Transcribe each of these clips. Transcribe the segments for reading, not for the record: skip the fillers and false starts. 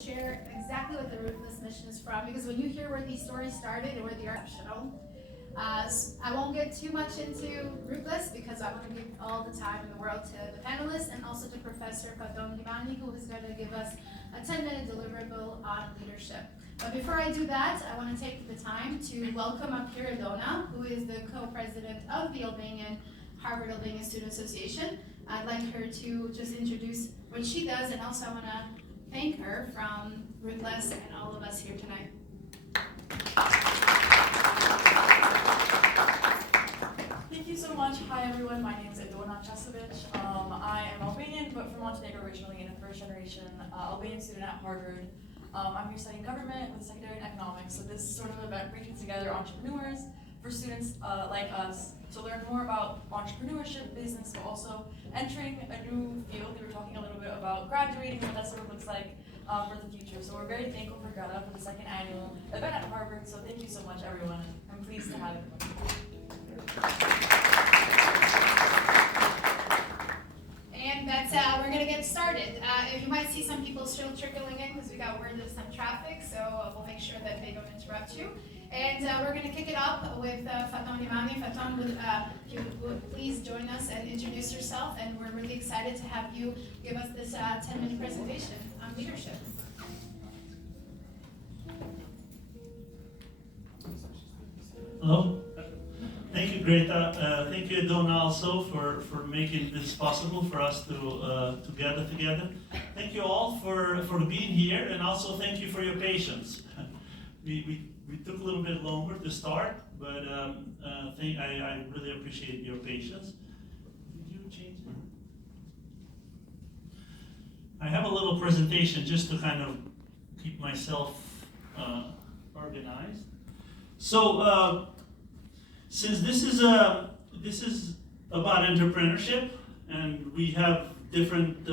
Share exactly what the Rootless mission is from, because when you hear where these stories started and where they are exceptional, I won't get too much into Rootless because I want to give all the time in the world to the panelists and also to Professor Faton Limani, who is going to give us a 10-minute deliverable on leadership. But before I do that, I want to take the time to welcome up here Donna, who is the co-president of the Harvard Albanian Students Association. I'd like her to just introduce what she does, and also I want to thank her from Rootless and all of us here tonight. Thank you so much. Hi everyone, my name is Donna Časović. I am Albanian, but from Montenegro originally, and a first-generation Albanian student at Harvard. I'm here studying government with a secondary in economics, so this is sort of an event bringing together entrepreneurs for students like us to learn more about entrepreneurship, business, but also entering a new field. We were talking a little bit about graduating, what that sort of looks like for the future. So we're very thankful for Greta for the second annual event at Harvard. So thank you so much, everyone. I'm pleased to have you. And that's we're gonna get started. You might see some people still trickling in because we got word of some traffic, so we'll make sure that they don't interrupt you. And we're going to kick it up with Faton Limani. Faton, if you would please join us and introduce yourself. And we're really excited to have you give us this 10-minute presentation on leadership. Hello. Thank you, Greta. Thank you, Donna, also for making this possible for us to gather together. Thank you all for being here, and also thank you for your patience. We took a little bit longer to start, but I really appreciate your patience. Did you change it? I have a little presentation just to kind of keep myself organized. So, since this is about entrepreneurship, and we have different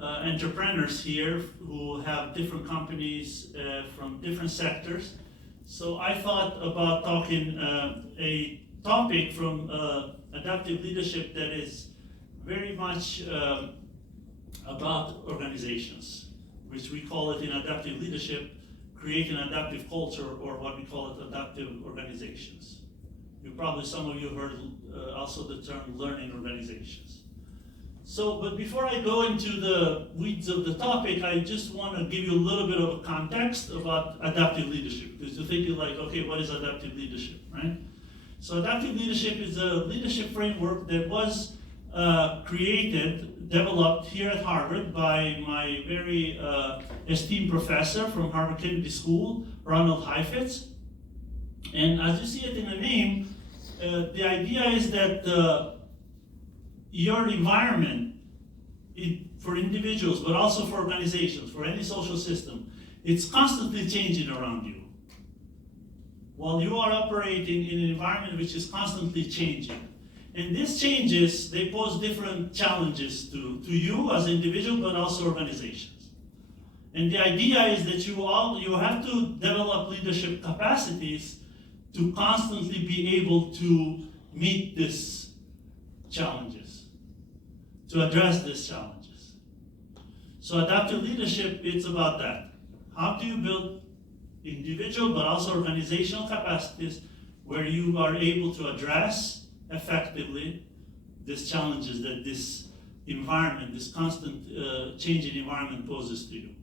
entrepreneurs here who have different companies from different sectors. So I thought about talking a topic from adaptive leadership that is very much about organizations, which we call it in adaptive leadership, create an adaptive culture, or what we call it adaptive organizations. Some of you heard also the term learning organizations. So, but before I go into the weeds of the topic, I just want to give you a little bit of a context about adaptive leadership. Because you're thinking like, okay, what is adaptive leadership, right? So adaptive leadership is a leadership framework that was developed here at Harvard by my very esteemed professor from Harvard Kennedy School, Ronald Heifetz. And as you see it in the name, the idea is that your environment, for individuals, but also for organizations, for any social system, it's constantly changing around you. While you are operating in an environment which is constantly changing. And these changes, they pose different challenges to you as an individual, but also organizations. And the idea is that you have to develop leadership capacities to constantly be able to meet these challenges, to address these challenges. So adaptive leadership, it's about that. How do you build individual but also organizational capacities where you are able to address effectively these challenges that this environment, this constant changing environment poses to you.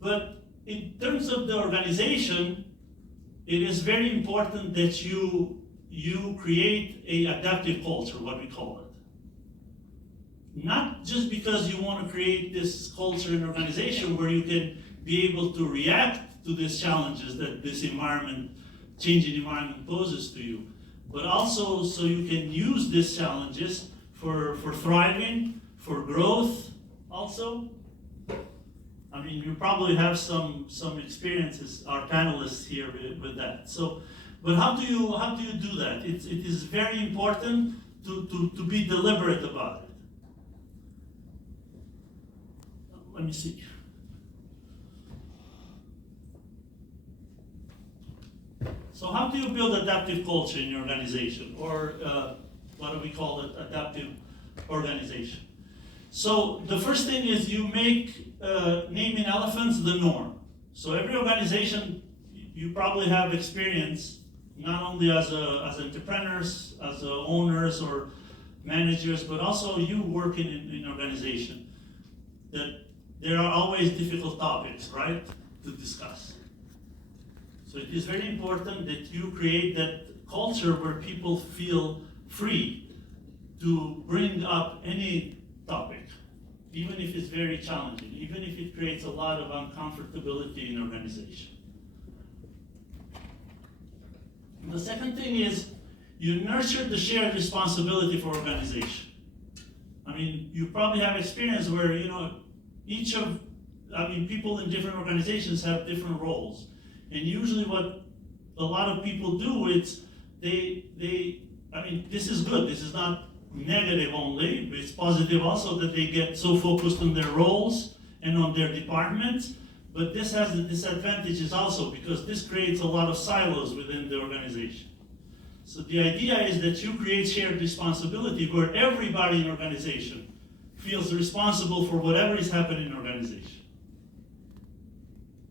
But in terms of the organization, it is very important that you create an adaptive culture, what we call it. Not just because you want to create this culture and organization where you can be able to react to these challenges that this changing environment poses to you, but also so you can use these challenges for thriving, for growth also. I mean, you probably have some experiences, our panelists here with that. So, but how do you do that? It is very important to be deliberate about it. Let me see. So how do you build adaptive culture in your organization, or what do we call it, adaptive organization? So the first thing is you make naming elephants the norm. So every organization, you probably have experience, not only as entrepreneurs, as owners or managers, but also you working in organization, that there are always difficult topics, right, to discuss. So it is very important that you create that culture where people feel free to bring up any topic, even if it's very challenging, even if it creates a lot of uncomfortability in organization. And the second thing is you nurture the shared responsibility for organization. I mean, you probably have experience where, people in different organizations have different roles. And usually what a lot of people do is this is good. This is not negative only, but it's positive also that they get so focused on their roles and on their departments. But this has the disadvantages also because this creates a lot of silos within the organization. So the idea is that you create shared responsibility where everybody in organization feels responsible for whatever is happening in organization.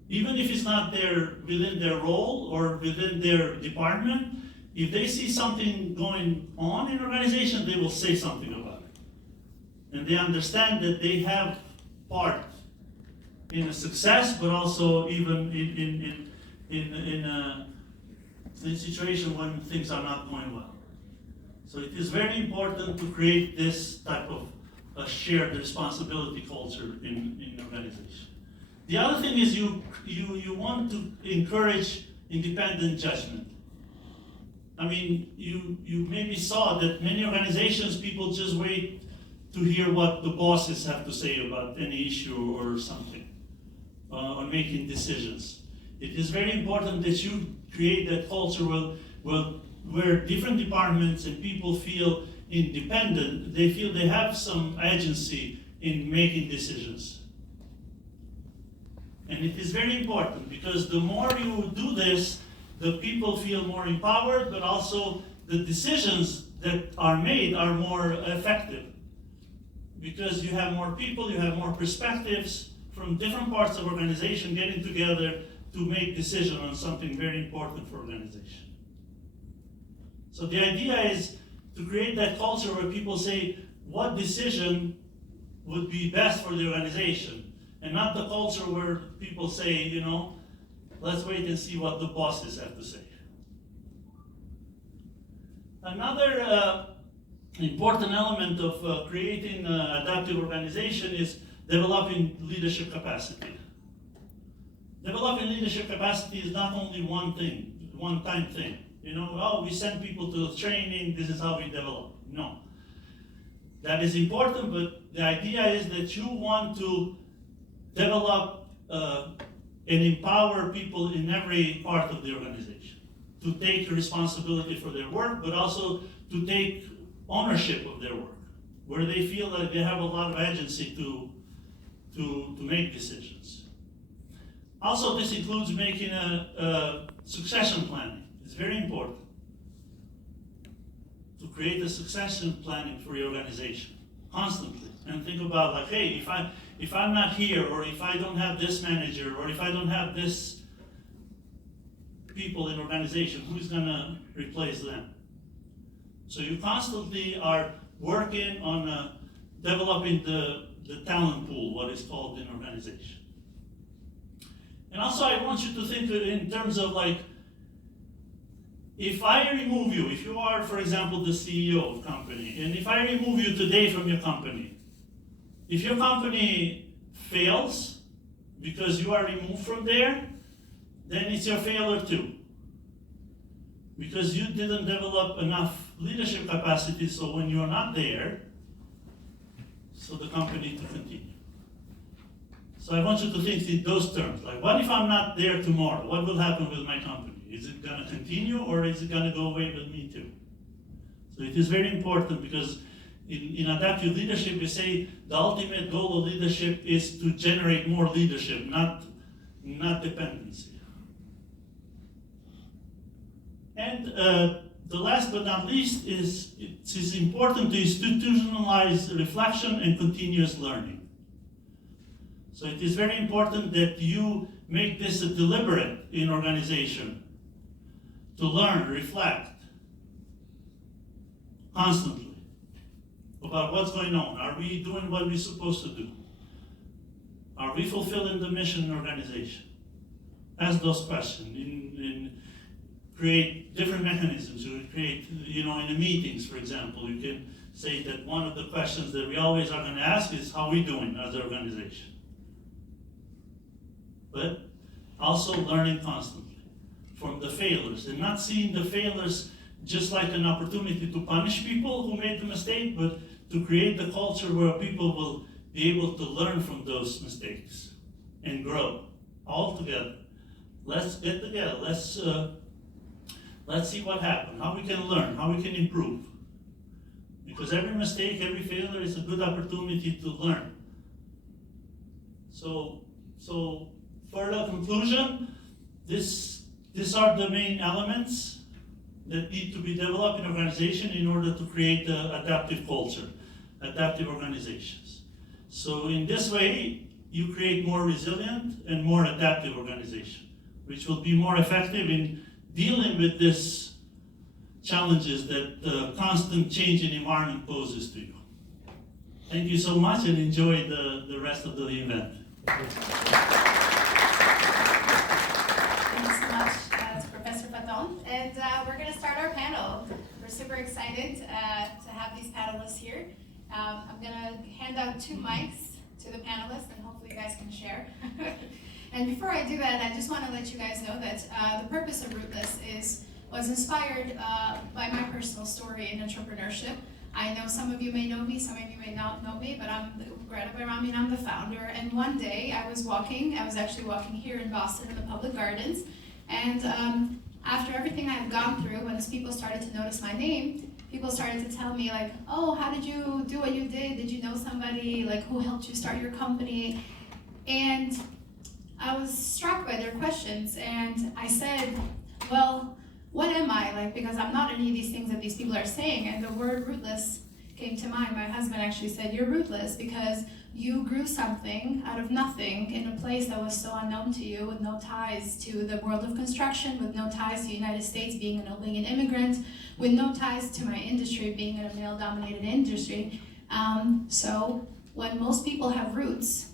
Even if it's not within their role or within their department, if they see something going on in organization, they will say something about it. And they understand that they have part in a success, but also even in a situation when things are not going well. So it is very important to create this type of a shared responsibility culture in organization. The other thing is you want to encourage independent judgment. I mean, you maybe saw that many organizations, people just wait to hear what the bosses have to say about any issue or something, on making decisions. It is very important that you create that culture where different departments and people feel independent, they feel they have some agency in making decisions. And it is very important because the more you do this, the people feel more empowered, but also the decisions that are made are more effective. Because you have more people, you have more perspectives from different parts of organization getting together to make decisions on something very important for organization. So the idea is to create that culture where people say what decision would be best for the organization, and not the culture where people say, let's wait and see what the bosses have to say. Another important element of creating an adaptive organization is developing leadership capacity. Developing leadership capacity is not only one-time thing. We send people to training, this is how we develop. No. That is important, but the idea is that you want to develop and empower people in every part of the organization to take responsibility for their work, but also to take ownership of their work, where they feel that they have a lot of agency to make decisions. Also, this includes making a succession planning. It's very important to create a succession planning for your organization constantly and think about hey, if I'm not here, or if I don't have this manager, or if I don't have this people in organization, who's gonna replace them? So you constantly are working on developing the talent pool, what is called in organization. And also I want you to think in terms of if I remove you, if you are, for example, the CEO of a company, and if I remove you today from your company, if your company fails because you are removed from there, then it's your failure too. Because you didn't develop enough leadership capacity, so when you're not there, so the company to continue. So I want you to think in those terms. What if I'm not there tomorrow? What will happen with my company? Is it going to continue, or is it going to go away with me too? So it is very important because in adaptive leadership, we say the ultimate goal of leadership is to generate more leadership, not dependency. And the last but not least is it is important to institutionalize reflection and continuous learning. So it is very important that you make this a deliberate in organization to learn, reflect constantly about what's going on. Are we doing what we're supposed to do? Are we fulfilling the mission in the organization? Ask those questions. Create different mechanisms. You create, in the meetings, for example, you can say that one of the questions that we always are going to ask is how we doing as an organization. But also learning constantly from the failures and not seeing the failures just like an opportunity to punish people who made the mistake, but to create the culture where people will be able to learn from those mistakes and grow all together. Let's get together. Let's see what happened, how we can learn, how we can improve. Because every mistake, every failure is a good opportunity to learn. So for the conclusion, these are the main elements that need to be developed in organization in order to create an adaptive culture, adaptive organizations. So in this way, you create more resilient and more adaptive organization, which will be more effective in dealing with these challenges that the constant change in environment poses to you. Thank you so much and enjoy the rest of the event. Thank you so much to Professor Paton. And we're going to start our panel. We're super excited to have these panelists here. I'm going to hand out 2 mics to the panelists and hopefully you guys can share. And before I do that, I just want to let you guys know that the purpose of Rootless was inspired by my personal story in entrepreneurship. I know some of you may know me, some of you may not know me, but I'm Greta Bayrami and I'm the founder. And one day I was actually walking here in Boston in the public gardens. And after everything I had gone through, when people started to notice my name, people started to tell me like, oh, how did you do what you did? Did you know somebody? Like, who helped you start your company? And I was struck by their questions. And I said, well, what am I? Like, because I'm not any of these things that these people are saying. And the word rootless came to mind. My husband actually said, you're rootless because you grew something out of nothing in a place that was so unknown to you, with no ties to the world of construction, with no ties to the United States, being an Albanian immigrant, with no ties to my industry, being in a male-dominated industry. So when most people have roots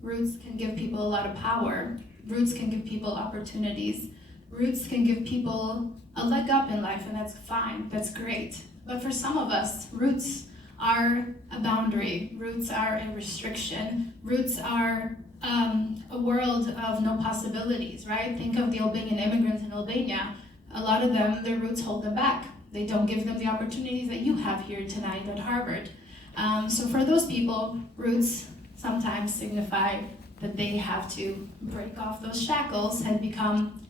can give people a lot of power. Roots can give people opportunities. Roots can give people a leg up in life, and that's fine, that's great. But for some of us, roots are a boundary. Roots are a restriction. Roots are a world of no possibilities, right? Think of the Albanian immigrants in Albania. A lot of them, their roots hold them back. They don't give them the opportunities that you have here tonight at Harvard. So for those people, roots sometimes signify that they have to break off those shackles and become,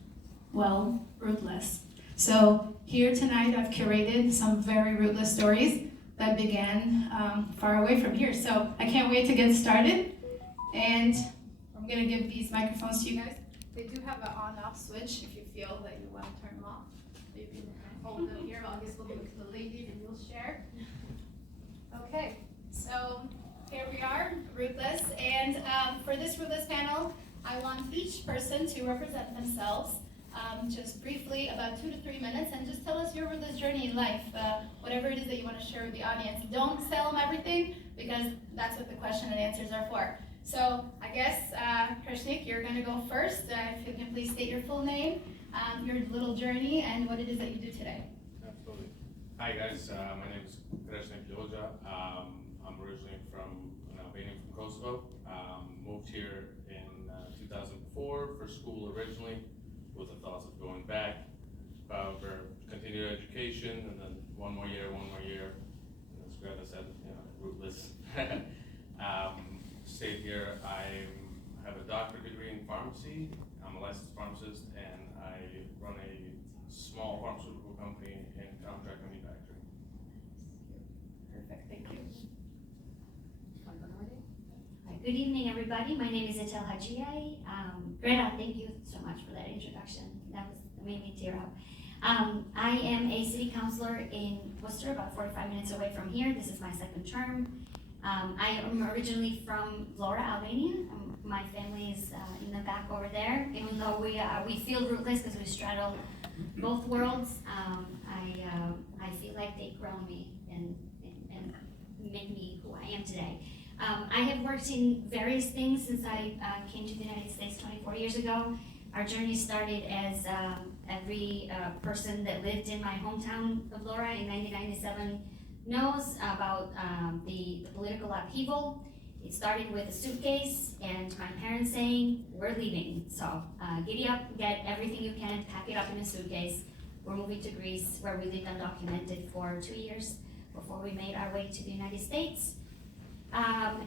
well, rootless. So here tonight I've curated some very rootless stories that began far away from here. So I can't wait to get started. And I'm gonna give these microphones to you guys. They do have an on-off switch if you feel that you want to turn them off. You can hold them here. I guess we'll give it to the lady and you'll share. Okay, so here we are, Rootless. And for this Rootless panel, I want each person to represent themselves just briefly, about 2 to 3 minutes, and just tell us your Rootless journey in life, whatever it is that you want to share with the audience. Don't sell them everything, because that's what the question and answers are for. So I guess, Krishnik, you're going to go first. If you can please state your full name, your little journey, and what it is that you do today. Absolutely. Hi guys, my name is Krishnik Joja. I'm originally from Albania, from Kosovo. Moved here in 2004 for school originally, with the thoughts of going back. However, continued education, and then one more year, and as Greta said, rootless. Stayed here. I have a doctorate degree in pharmacy. I'm a licensed pharmacist, and I run a small pharmaceutical company in contract manufacturing. Perfect, thank you. Hi, good evening, everybody. My name is Etel Hajiai. Greta, thank you so much for that introduction. That made me tear up. I am a city councilor in Worcester, about 45 minutes away from here. This is my second term. I am originally from Laura, Albania. My family is in the back over there. Even though we feel rootless because we straddle both worlds, I feel like they've grown me and made me who I am today. I have worked in various things since I came to the United States 24 years ago. Our journey started as every person that lived in my hometown of Laura in 1997 knows about the political upheaval. It started with a suitcase and my parents saying, we're leaving. So giddy up, get everything you can, pack it up in a suitcase. We're moving to Greece, where we lived undocumented for 2 years before we made our way to the United States. I'll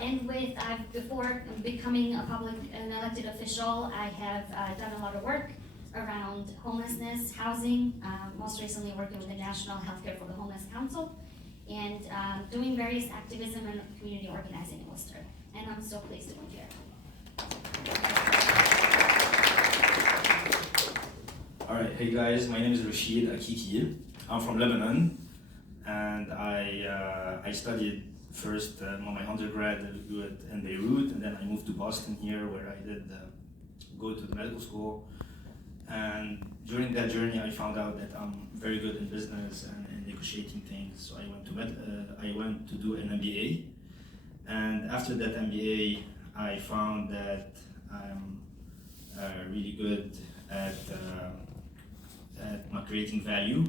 end with, before becoming an elected official, I have done a lot of work around homelessness, housing, most recently working with the National Healthcare for the Homeless Council, and doing various activism and community organizing in Worcester. And I'm so pleased to be here. All right, hey guys, my name is Rashid Akiki. I'm from Lebanon, and I studied first my undergraduate in Beirut, and then I moved to Boston here, where I did go to the medical school. And during that journey, I found out that I'm very good in business and negotiating things. So I went to do an MBA, and after that MBA, I found that I'm really good at creating value.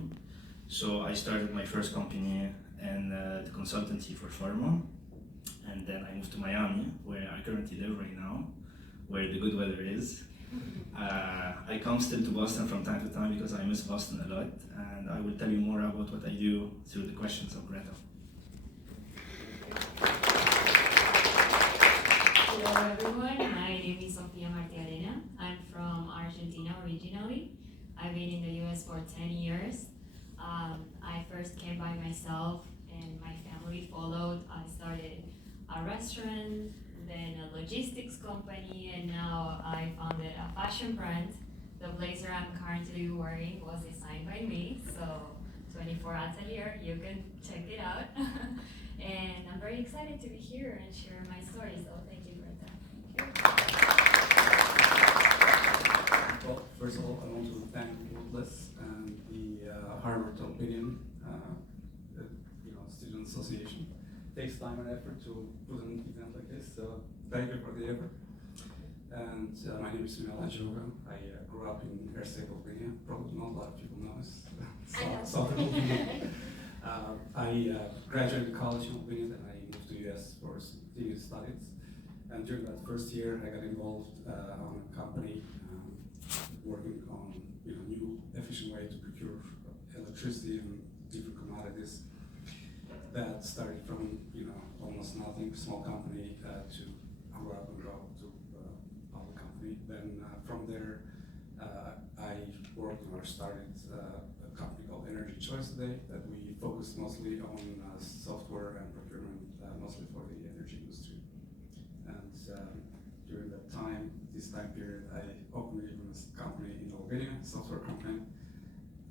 So I started my first company in the consultancy for pharma, and then I moved to Miami, where I currently live right now, where the good weather is. I come still to Boston from time to time because I miss Boston a lot, and I will tell you more about what I do through the questions of Greta. Hello everyone, my name is Sofia Martiarena. I'm from Argentina originally. I've been in the US for 10 years. I first came by myself and my family followed. I started a restaurant, then a logistics company, and now I founded a fashion brand. The blazer I'm currently wearing was designed by me, so 24 Atelier, you can check it out. And I'm very excited to be here and share my story, so thank you, Greta. Well, first of all, I want to thank Rootless and the Harvard Albanian Students Association. It takes time and effort to put an event like this, so thank you for the effort. And my name is Sunil Ajoga. I grew up in Irrespective, Albania. Probably not a lot of people know this. Southern Albania. I graduated college in Albania, then I moved to the US for continued studies. And during that first year, I got involved on a company working on new efficient way to procure electricity and different commodities. That started from almost nothing, small company, to grow up and grow to our company. Then from there, I worked or started a company called Energy Choice Today that we focus mostly on software and procurement, mostly for the energy industry. And during that time, this time period, I opened even a company in Albania, a software company,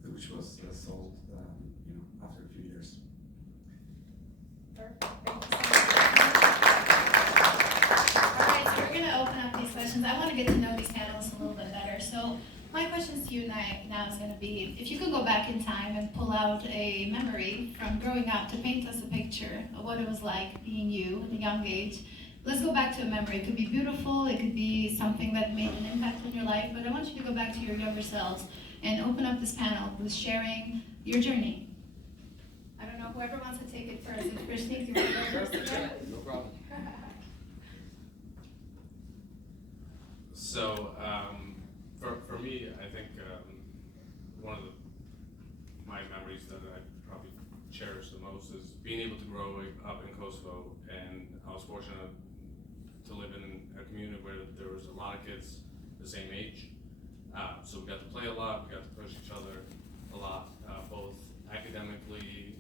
which was sold after a few years. Perfect. Thank you so much. All right, so we're going to open up these questions. I want to get to know these panelists a little bit better. So my question to you now is going to be, if you could go back in time and pull out a memory from growing up to paint us a picture of what it was like being you at a young age. Let's go back to a memory. It could be beautiful, it could be something that made an impact on your life, but I want you to go back to your younger selves and open up this panel with sharing your journey. I don't know, whoever wants to take it first. If Krishni, do you want to go first again? No problem. So, for me, I think one of my memories that I probably cherish the most is being able to grow up in Kosovo, and I was fortunate to live in a community where there was a lot of kids the same age. So we got to play a lot, we got to push each other a lot, both academically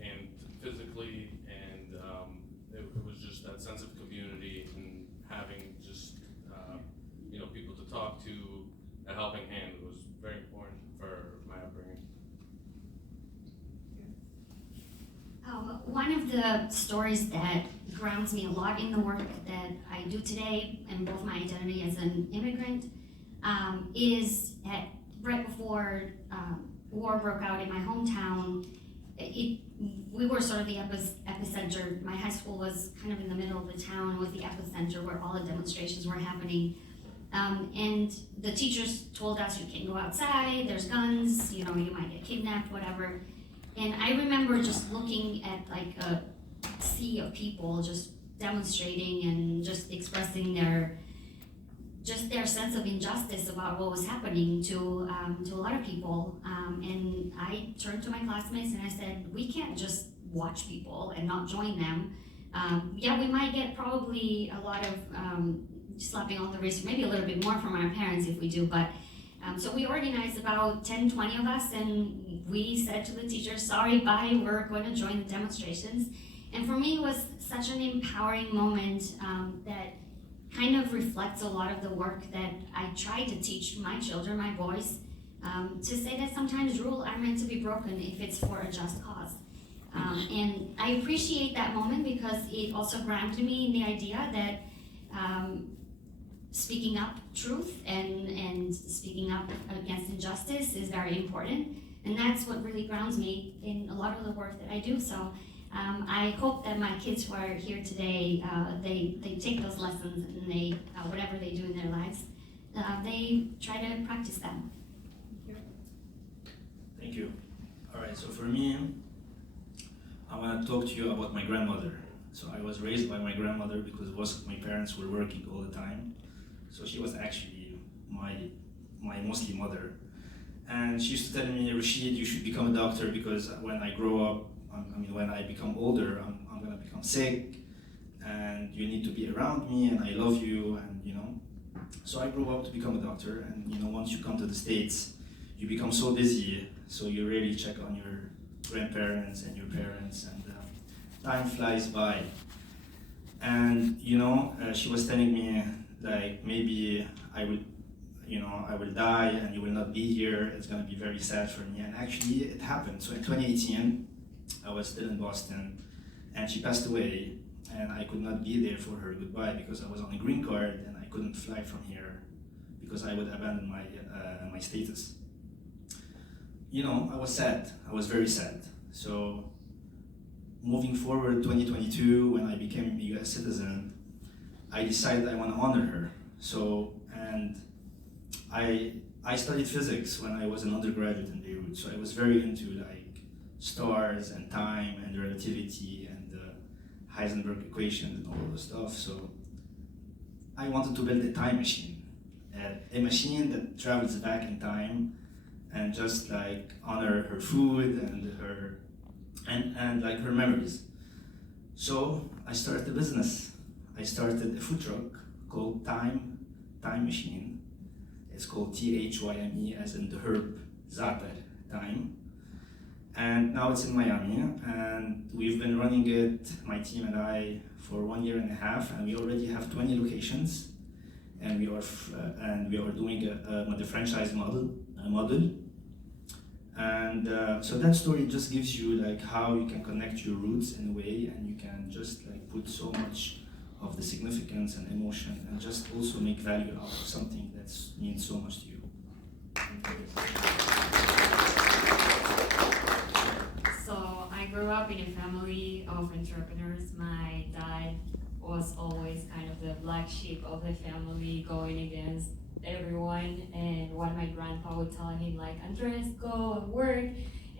and physically, and it was just that sense of community and having just people to talk to, a helping hand was very the stories that grounds me a lot in the work that I do today and both my identity as an immigrant is at right before war broke out in my hometown. We were sort of the epicenter. My high school was kind of in the middle of the town. It was the epicenter where all the demonstrations were happening. And the teachers told us, you can't go outside, there's guns, you might get kidnapped, whatever. And I remember just looking at like a sea of people just demonstrating and just expressing their sense of injustice about what was happening to a lot of people. And I turned to my classmates and I said, we can't just watch people and not join them. Yeah, we might get probably a lot of slapping on the wrist, maybe a little bit more from our parents if we do, but so we organized about 10, 20 of us, and we said to the teachers, sorry, bye, we're going to join the demonstrations. And for me, it was such an empowering moment that kind of reflects a lot of the work that I try to teach my children, my boys, to say that sometimes rules are meant to be broken if it's for a just cause. And I appreciate that moment because it also grounded me in the idea that speaking up truth and speaking up against injustice is very important. And that's what really grounds me in a lot of the work that I do. So I hope that my kids who are here today, they take those lessons and they, whatever they do in their lives, they try to practice them. Thank you. All right, so for me, I want to talk to you about my grandmother. So I was raised by my grandmother because both my parents were working all the time. So she was actually my mostly mother. And she used to tell me, Rashid, you should become a doctor because when I grow up, when I become older, I'm gonna become sick and you need to be around me and I love you and So I grew up to become a doctor and once you come to the States, you become so busy, so you really check on your grandparents and your parents and time flies by. And she was telling me like maybe I will die and you will not be here, it's gonna be very sad for me. And actually it happened. So in 2018, I was still in Boston and she passed away and I could not be there for her goodbye because I was on a green card and I couldn't fly from here because I would abandon my status. I was sad, I was very sad. So moving forward 2022, when I became a US citizen, I decided I want to honor her. So, and I studied physics when I was an undergraduate in Beirut. So I was very into like stars and time and relativity and Heisenberg equations and all those stuff. So I wanted to build a time machine, a machine that travels back in time and just like honor her food and her and like her memories. So I started a business. I started a food truck called Time Machine. It's called THYME as in the herb Za'atar, Time. And now it's in Miami, and we've been running it, my team and I, for 1.5 years, and we already have 20 locations, and we are doing the franchise model. And so that story just gives you like how you can connect your roots in a way, and you can just like put so much of the significance and emotion, and just also make value out of something that means so much to you. So I grew up in a family of entrepreneurs. My dad was always kind of the black sheep of the family, going against everyone, and what my grandpa would tell him, like, Andres, go and work,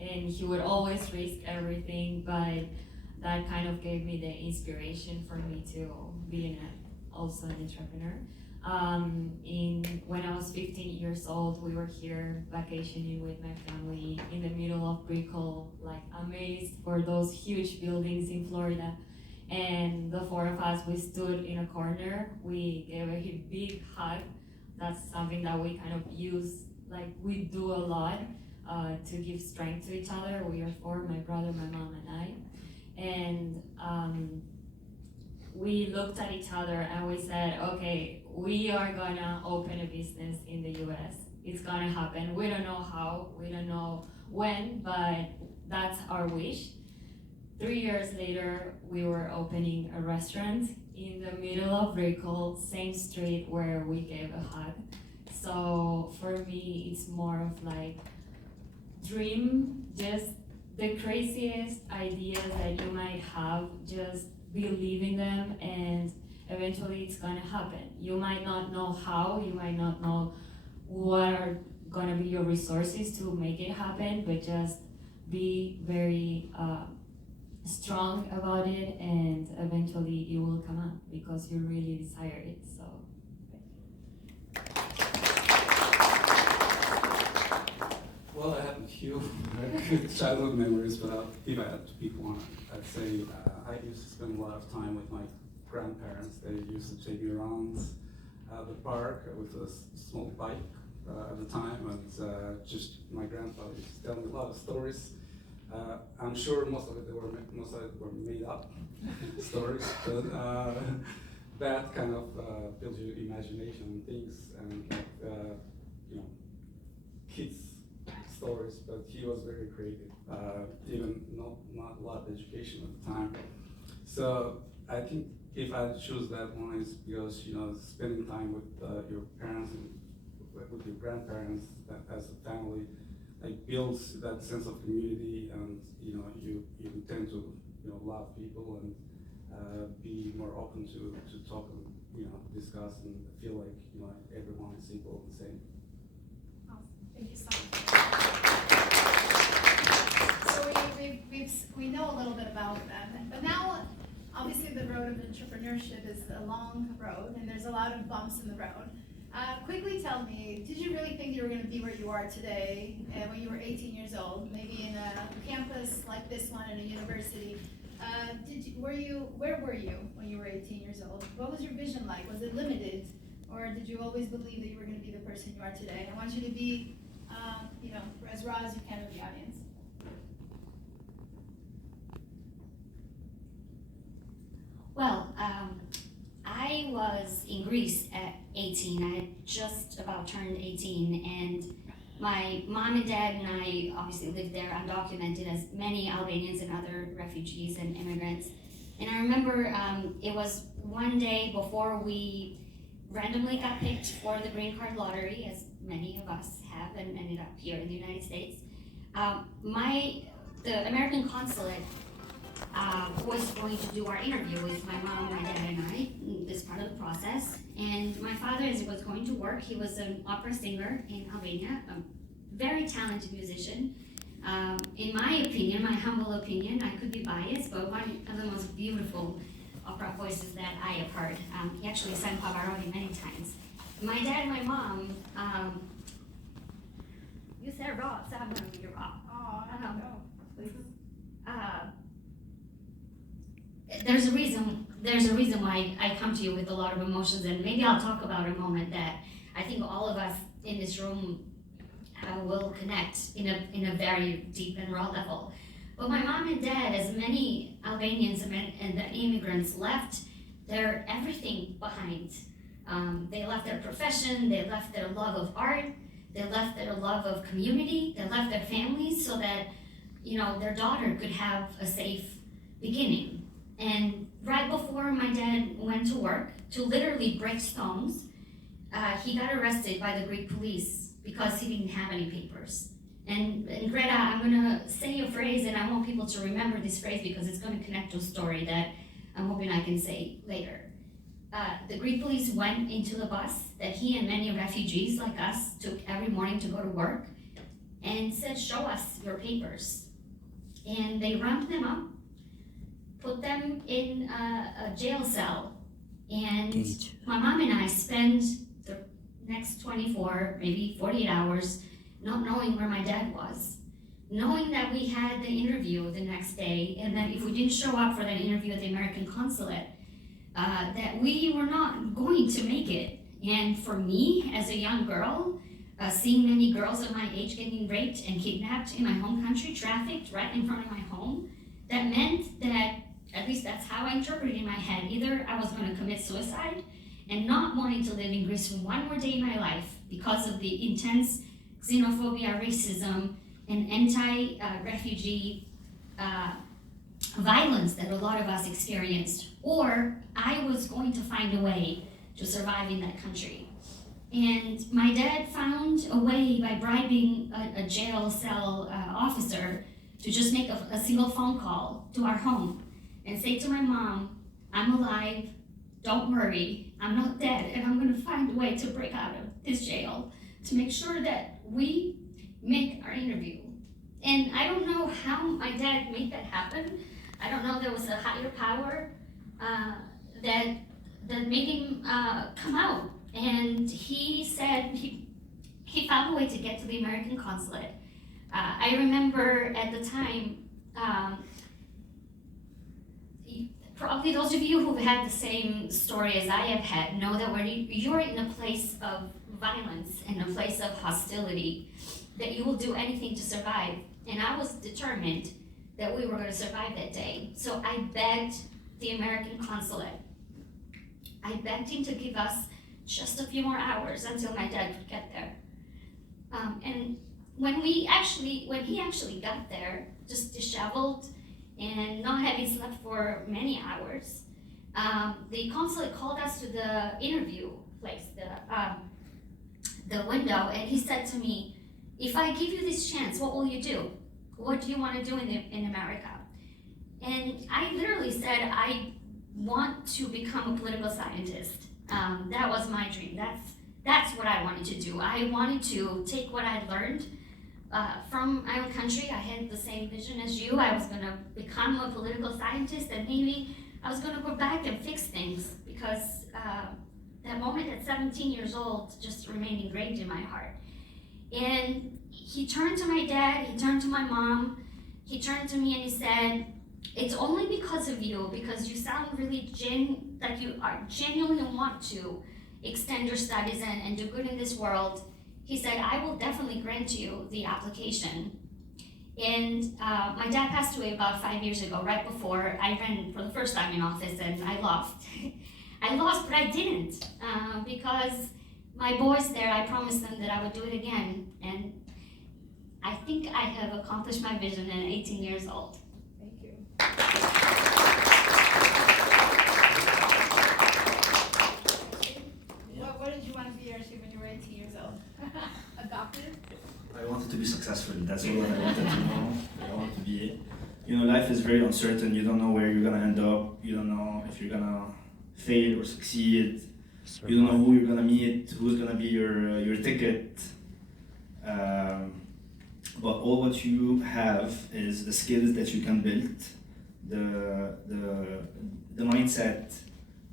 and he would always risk everything. But that kind of gave me the inspiration for me to be also an entrepreneur. When I was 15 years old, we were here vacationing with my family in the middle of Brickell, like amazed for those huge buildings in Florida. And the four of us, we stood in a corner, we gave a big hug. That's something that we kind of use, like we do a lot to give strength to each other. We are four, my brother, my mom, and I. And we looked at each other and we said, okay, we are gonna open a business in the US. It's gonna happen. We don't know how, we don't know when, but that's our wish. 3 years later, we were opening a restaurant in the middle of Brickell, same street where we gave a hug. So for me, it's more of like dream, just the craziest ideas that you might have, just believe in them and eventually it's gonna happen. You might not know how, you might not know what are gonna be your resources to make it happen, but just be very strong about it and eventually it will come out because you really desire it. So. Well, I have a few good childhood memories, but if I had to pick one, I'd say I used to spend a lot of time with my grandparents. They used to take me around the park with a small bike at the time, and just my grandfather used to tell me a lot of stories. I'm sure most of it were made up stories, but that kind of builds your imagination and things, and kids stories. But he was very creative, even not a lot of education at the time. So I think if I choose that one, is because spending time with your parents and with your grandparents as a family, like builds that sense of community, and you tend to love people and be more open to talk and discuss and feel like everyone is equal and the same. Awesome. Thank you so much. So we know a little bit about them, but now obviously the road of entrepreneurship is a long road and there's a lot of bumps in the road. Quickly tell me, did you really think you were going to be where you are today when you were 18 years old, maybe in a campus like this one in a university? Where were you when you were 18 years old? What was your vision like? Was it limited, or did you always believe that you were going to be the person you are today? I want you to be, as raw as you can with the audience. Well, I was in Greece at 18. I had just about turned 18, and my mom and dad and I obviously lived there undocumented, as many Albanians and other refugees and immigrants. And I remember it was one day before we randomly got picked for the green card lottery, as many of us have and ended up here in the United States. The American consulate was going to do our interview with my mom, my dad, and I, this part of the process. And my father, as he was going to work, he was an opera singer in Albania, a very talented musician. In my opinion, my humble opinion, I could be biased, but one of the most beautiful opera voices that I have heard. He actually sang Pavarotti many times. My dad and my mom, you said raw, so I'm going to be raw. Oh, I don't know. Please. There's a reason why I come to you with a lot of emotions, and maybe I'll talk about a moment that I think all of us in this room will connect in a very deep and raw level. But my mom and dad, as many Albanians and the immigrants, left their everything behind. They left their profession, they left their love of art, they left their love of community, they left their families so that their daughter could have a safe beginning. And right before my dad went to work to literally break stones, he got arrested by the Greek police because he didn't have any papers. And Greta, I'm gonna say a phrase, and I want people to remember this phrase because it's gonna connect to a story that I'm hoping I can say later. The Greek police went into the bus that he and many refugees like us took every morning to go to work and said, "Show us your papers." And they ramped them up, put them in a jail cell, and my mom and I spent the next 24, maybe 48 hours not knowing where my dad was, knowing that we had the interview the next day, and that if we didn't show up for that interview at the American consulate, that we were not going to make it. And for me, as a young girl, seeing many girls of my age getting raped and kidnapped in my home country, trafficked right in front of my home, that meant that, at least that's how I interpreted in my head, either I was going to commit suicide and not wanting to live in Greece for one more day in my life because of the intense xenophobia, racism, and anti-refugee violence that a lot of us experienced, or I was going to find a way to survive in that country. And my dad found a way by bribing a jail cell officer to just make a single phone call to our home and say to my mom, I'm alive, don't worry, I'm not dead, and I'm gonna find a way to break out of this jail to make sure that we make our interview. And I don't know how my dad made that happen. I don't know, there was a higher power that made him come out. And he said he found a way to get to the American consulate. I remember at the time, probably those of you who've had the same story as I have had know that when you're in a place of violence, in a place of hostility, that you will do anything to survive. And I was determined that we were going to survive that day. So I begged the American consulate. I begged him to give us just a few more hours until my dad could get there. And when he actually got there, just disheveled and not having slept for many hours, the consulate called us to the interview place, the window, and he said to me, if I give you this chance, what will you do? What do you want to do in America? And I literally said, I want to become a political scientist. That was my dream. That's what I wanted to do. I wanted to take what I learned from my own country. I had the same vision as you. I was going to become a political scientist, and maybe I was going to go back and fix things, because that moment at 17 years old just remained engraved in my heart. And he turned to my dad, he turned to my mom, he turned to me and he said, it's only because of you, because you sound really that you are genuinely want to extend your studies and do good in this world. He said, I will definitely grant you the application. And my dad passed away about 5 years ago, right before I ran for the first time in office, and I lost. I lost, but I didn't, because my boys there, I promised them that I would do it again. And I think I have accomplished my vision at 18 years old. Thank you. What did you want to be, Archie, when you were 18 years old? Adopted? I wanted to be successful. That's all I wanted to know. I wanted to be, life is very uncertain. You don't know where you're gonna end up. You don't know if you're gonna fail or succeed. You don't know who you're gonna meet, who's gonna be your ticket. But all what you have is the skills that you can build, the mindset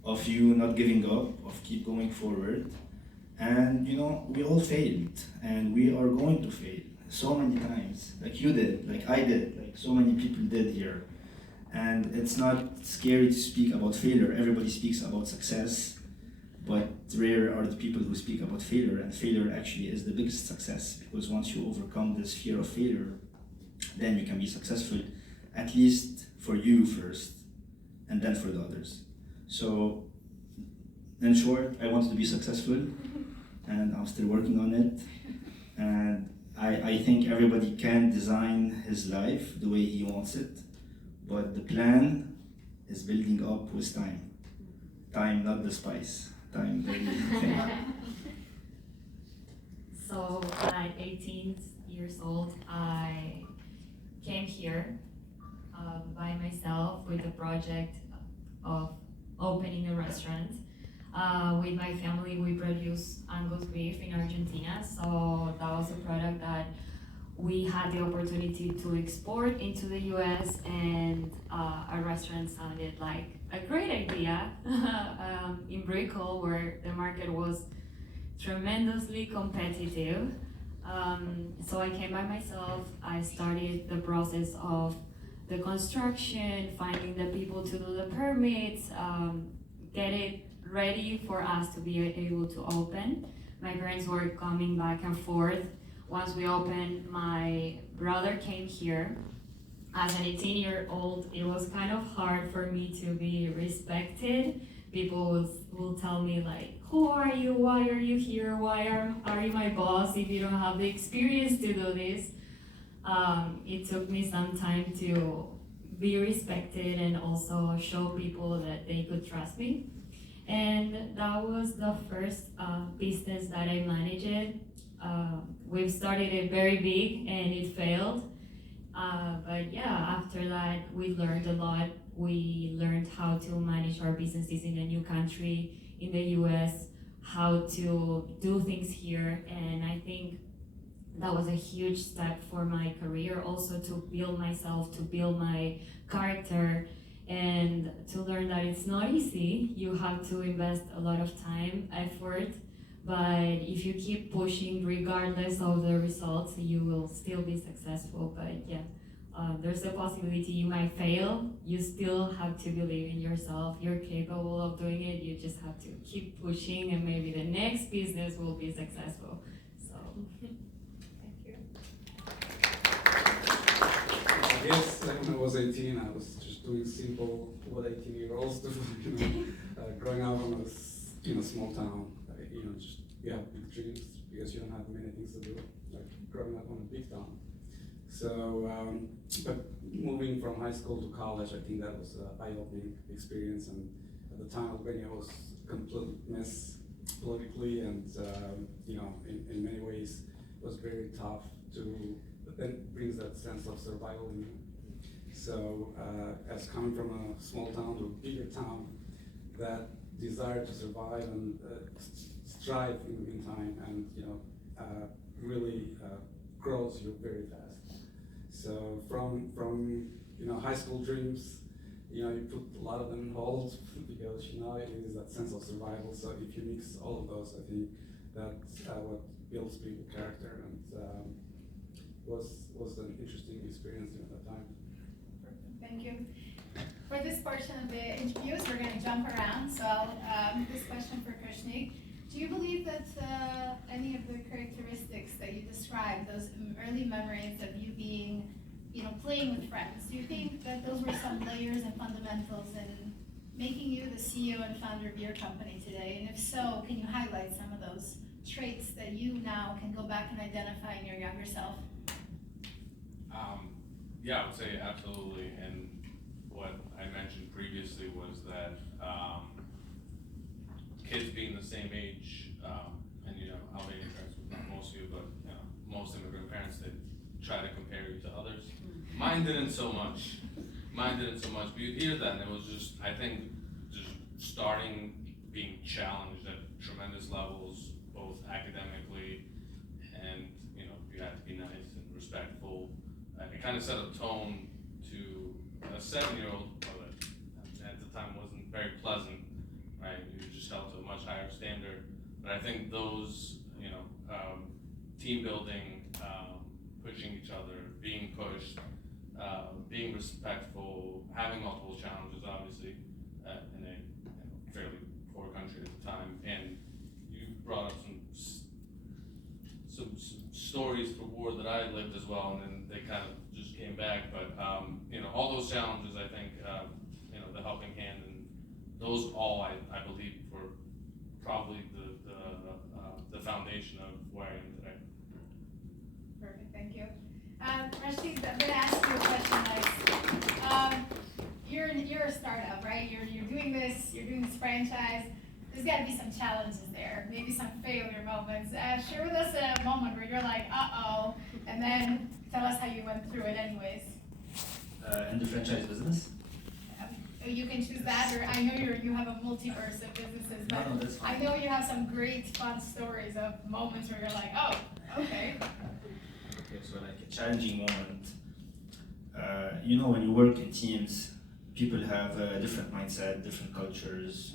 of you not giving up, of keep going forward. And we all failed, and we are going to fail so many times, like you did, like I did, like so many people did here. And it's not scary to speak about failure. Everybody speaks about success, but rare are the people who speak about failure, and failure actually is the biggest success, because once you overcome this fear of failure, then you can be successful, at least for you first, and then for the others. So, in short, I wanted to be successful, and I'm still working on it. And I think everybody can design his life the way he wants it, but the plan is building up with time. Time, not the spice. Time, baby. So at 18 years old, I came here by myself with a project of opening a restaurant. With my family, we produce Angus beef in Argentina, so that was a product that we had the opportunity to export into the US, and our restaurant sounded like a great idea in Brickell, where the market was tremendously competitive. So I came by myself. I started the process of the construction, finding the people to do the permits, get it ready for us to be able to open. My parents were coming back and forth. Once we opened, my brother came here. As an 18-year-old, it was kind of hard for me to be respected. People will tell me like, who are you? Why are you here? Why are you my boss if you don't have the experience to do this? It took me some time to be respected and also show people that they could trust me. And that was the first business that I managed. We've started it very big and it failed. But yeah, after that, we learned a lot. We learned how to manage our businesses in a new country, in the US, how to do things here. And I think that was a huge step for my career, also to build myself, to build my character, and to learn that it's not easy. You have to invest a lot of time, effort, but if you keep pushing regardless of the results, you will still be successful. But yeah, there's a possibility you might fail. You still have to believe in yourself. You're capable of doing it. You just have to keep pushing, and maybe the next business will be successful. So. I guess when I was 18, I was just doing simple what 18-year-olds do. Growing up in a small town, just you have big dreams because you don't have many things to do. Like growing up in a big town. So, but moving from high school to college, I think that was an eye-opening experience. And at the time, Albania was a complete mess politically, and in many ways, it was very tough to. But then brings that sense of survival in you. So, as coming from a small town to a bigger town, that desire to survive and strive in time, and really grows you very fast. So from high school dreams, you put a lot of them on hold because it is that sense of survival. So if you mix all of those, I think that's what builds people character, and was an interesting experience at that time. Perfect. Thank you. For this portion of the interviews, we're going to jump around. So this question for Krishnik. Do you believe that any of the characteristics that you described, those early memories of you being, playing with friends, do you think that those were some layers and fundamentals in making you the CEO and founder of your company today? And if so, can you highlight some of those traits that you now can go back and identify in your younger self? Yeah, I would say absolutely. And what I mentioned previously was that kids being the same age, and Albanian parents, not most of you, but most immigrant parents, they try to compare you to others. Mine didn't so much. But you hear that, and it was just, I think, just starting being challenged at tremendous levels, both academically and you had to be nice and respectful. It kind of set a tone to a 7-year-old, that at the time wasn't very pleasant, right? You were just held to a much higher standard. But I think those, team building, pushing each other, being pushed, being respectful, having multiple challenges, obviously, in a fairly poor country at the time. And you brought up some stories for war that I lived as well, and then they kind of just came back. But all those challenges, I think, the helping hand, and those all I believe were probably the foundation of where I am today. Perfect, thank you. Rashid, I'm going to ask you a question like, you're a startup, right? You're doing this franchise. There's got to be some challenges there, maybe some failure moments. Share with us a moment where you're like, uh-oh, and then tell us how you went through it anyways. In the franchise business? You can choose that, or I know you have a multiverse of businesses, but No, that's fine. I know you have some great fun stories of moments where you're like, oh, okay. Okay, so like a challenging moment. When you work in teams, people have a different mindset, different cultures.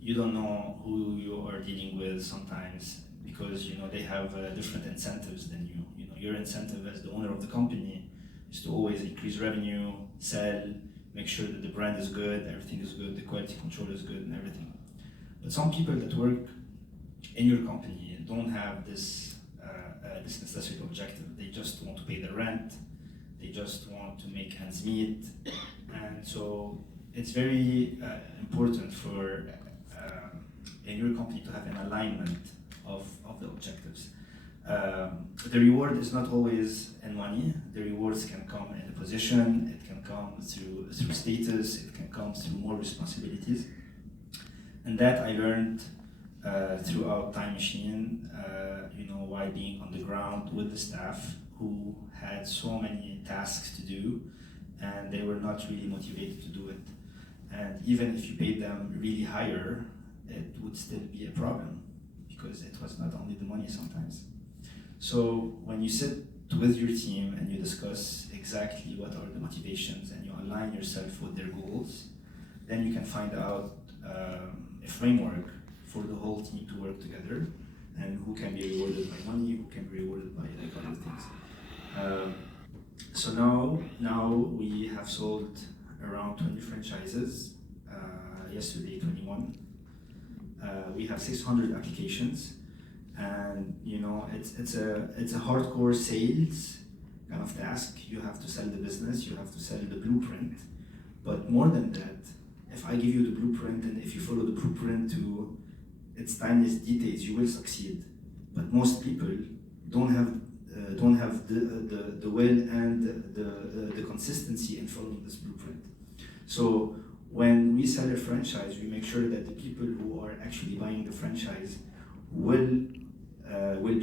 You don't know who you are dealing with sometimes because they have different incentives than you. Your incentive as the owner of the company is to always increase revenue, sell, make sure that the brand is good, everything is good, the quality control is good, and everything. But some people that work in your company don't have this necessary objective. They just want to pay their rent. They just want to make ends meet, and so it's very important for in your company to have an alignment of the objectives. The reward is not always in money. The rewards can come in a position, it can come through status, it can come through more responsibilities. And that I learned throughout Time Machine, while being on the ground with the staff who had so many tasks to do and they were not really motivated to do it. And even if you paid them really higher, it would still be a problem because it was not only the money sometimes. So when you sit with your team and you discuss exactly what are the motivations and you align yourself with their goals, then you can find out a framework for the whole team to work together and who can be rewarded by money, who can be rewarded by like other things. So now we have sold around 20 franchises, yesterday 21. We have 600 applications, and it's a hardcore sales kind of task. You have to sell the business, you have to sell the blueprint, but more than that, if I give you the blueprint and if you follow the blueprint to its tiniest details, you will succeed. But most people don't have the will and the consistency in following this blueprint. So when we sell a franchise, we make sure that the people who are actually buying the franchise will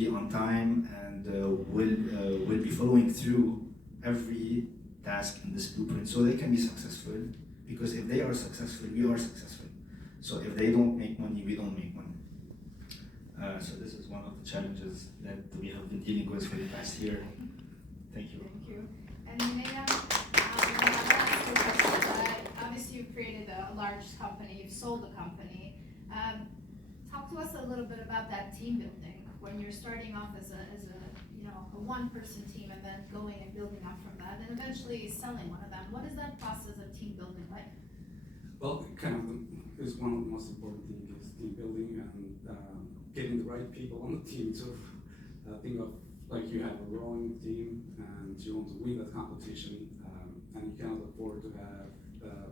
be on time and will be following through every task in this blueprint so they can be successful. Because if they are successful, we are successful. So if they don't make money, we don't make money. So this is one of the challenges that we have been dealing with for the past year. Thank you. Thank you. And Nina, obviously you've created a large company, you've sold a company. Talk to us a little bit about that team building when you're starting off as a one-person team and then going and building up from that and eventually selling one of them. What is that process of team building like? Well, is one of the most important things is team building and getting the right people on the team to think of like you have a rowing team and you want to win that competition and you cannot afford to have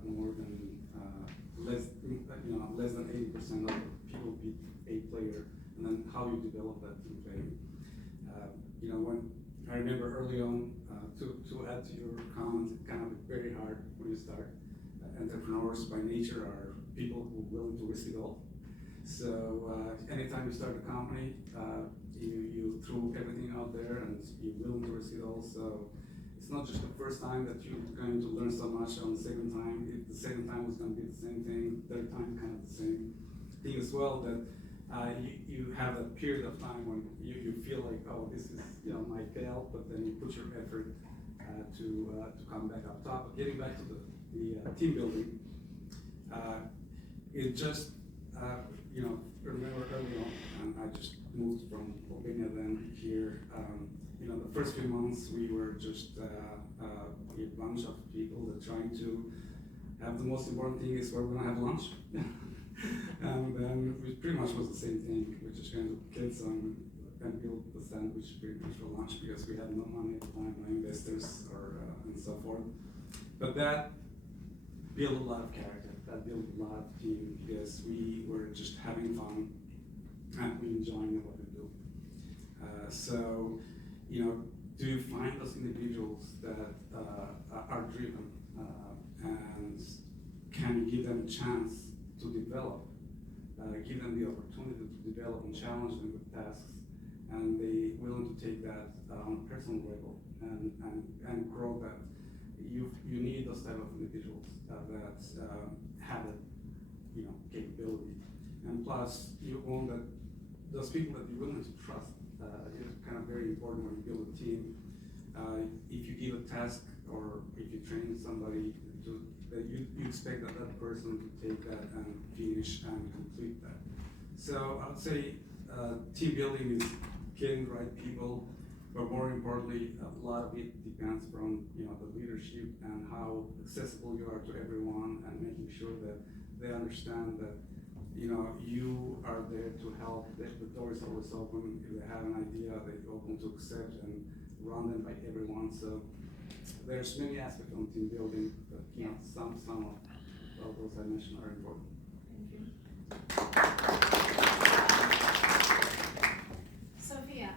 more than less than 80% of the people beat a player, and then how you develop that team playing. When I remember early on, to add to your comment, kind of very hard when you start. Entrepreneurs by nature are people who are willing to risk it all. So anytime you start a company, you throw everything out there and you're willing to risk it all. So it's not just the first time that you're going to learn so much. On the second time, the second time was going to be the same thing. Third time, kind of the same thing as well. That you have a period of time when you feel like, oh, this is my fail, but then you put your effort to come back up top. But getting back to the team building, it just remember early on, and I just moved from Albania then here. The first few months we were just a bunch of people that trying to have the most important thing is where we're gonna have lunch. And then it pretty much was the same thing. We just going to get some and build the sandwich pretty much for lunch because we had no money at the time, no investors and so forth. But that built a lot of character. That built a lot of team because we were just having fun and we enjoying what we do. Do you find those individuals that are driven and can you give them a chance to develop, give them the opportunity to develop and challenge them with tasks, and they willing to take that on a personal level and grow that. You need those type of individuals that have that capability, and plus you want that those people that you're willing to trust. Is kind of very important when you build a team. If you give a task or if you train somebody that you expect that person to take that and finish and complete that. So I would say team building is getting the right people, but more importantly, a lot of it depends from the leadership and how accessible you are to everyone, and making sure that they understand that you are there to help. The door is always open. If they have an idea, they're open to accept and run them by everyone. So there's many aspects on team building, but some of those I mentioned are important. Sophia,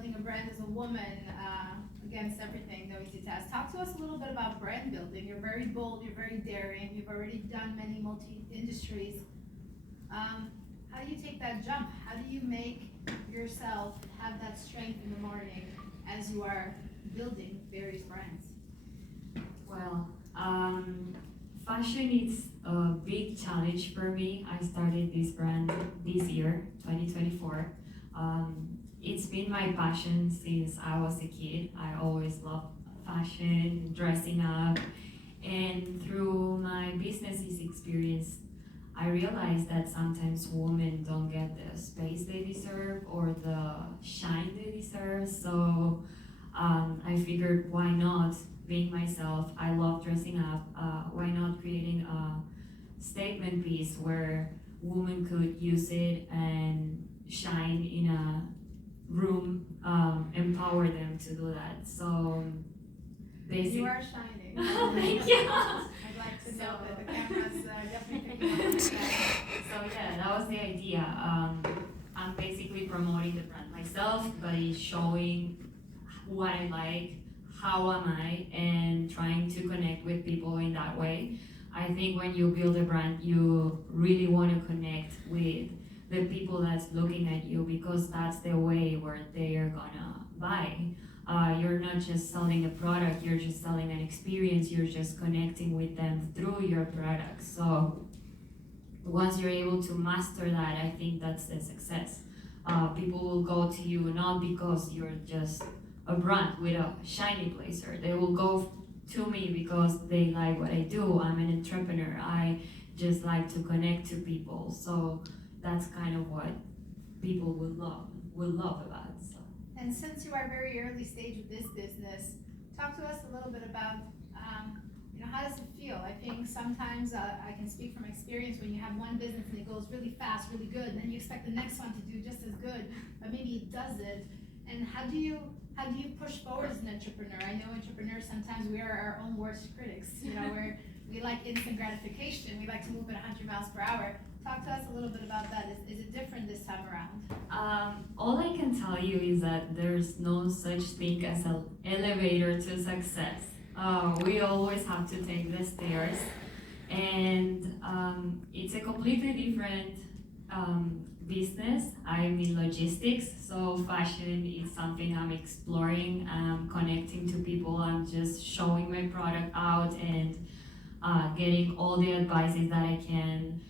building a brand as a woman against everything, no easy task. Talk to us a little bit about brand building. You're very bold, you're very daring, you've already done many multi-industries. How do you take that jump? How do you make yourself have that strength in the morning as you are building various brands? Well, fashion is a big challenge for me. I started this brand this year, 2024. It's been my passion since I was a kid. I always loved fashion, dressing up, and through my business experience, I realized that sometimes women don't get the space they deserve or the shine they deserve. So I figured, why not being myself? I love dressing up. Why not creating a statement piece where women could use it and shine in a room, empower them to do that. So basically, You are shining. Thank you. I'd like to know that the camera's definitely picking up on that. So yeah, that was the idea. I'm basically promoting the brand myself by showing what I like, how am I, and trying to connect with people in that way. I think when you build a brand, you really want to connect with the people that's looking at you, because that's the way where they are gonna buy. You're not just selling a product, you're just selling an experience, you're just connecting with them through your product. So once you're able to master that, I think that's the success. People will go to you not because you're just a brand with a shiny blazer. They will go to me because they like what I do. I'm an entrepreneur. I just like to connect to people. So that's kind of what people will love about it. So. And since you are very early stage of this business, talk to us a little bit about, how does it feel? I think sometimes I can speak from experience when you have one business and it goes really fast, really good, and then you expect the next one to do just as good, but maybe it doesn't. And how do you push forward as an entrepreneur? I know entrepreneurs, sometimes we are our own worst critics, where we like instant gratification, we like to move at 100 miles per hour. Talk to us a little bit about that. Is it different this time around? All I can tell you is that there's no such thing as an elevator to success. We always have to take the stairs, and it's a completely different business. I'm in logistics, so fashion is something I'm exploring. I'm connecting to people. I'm just showing my product out and getting all the advices that I can.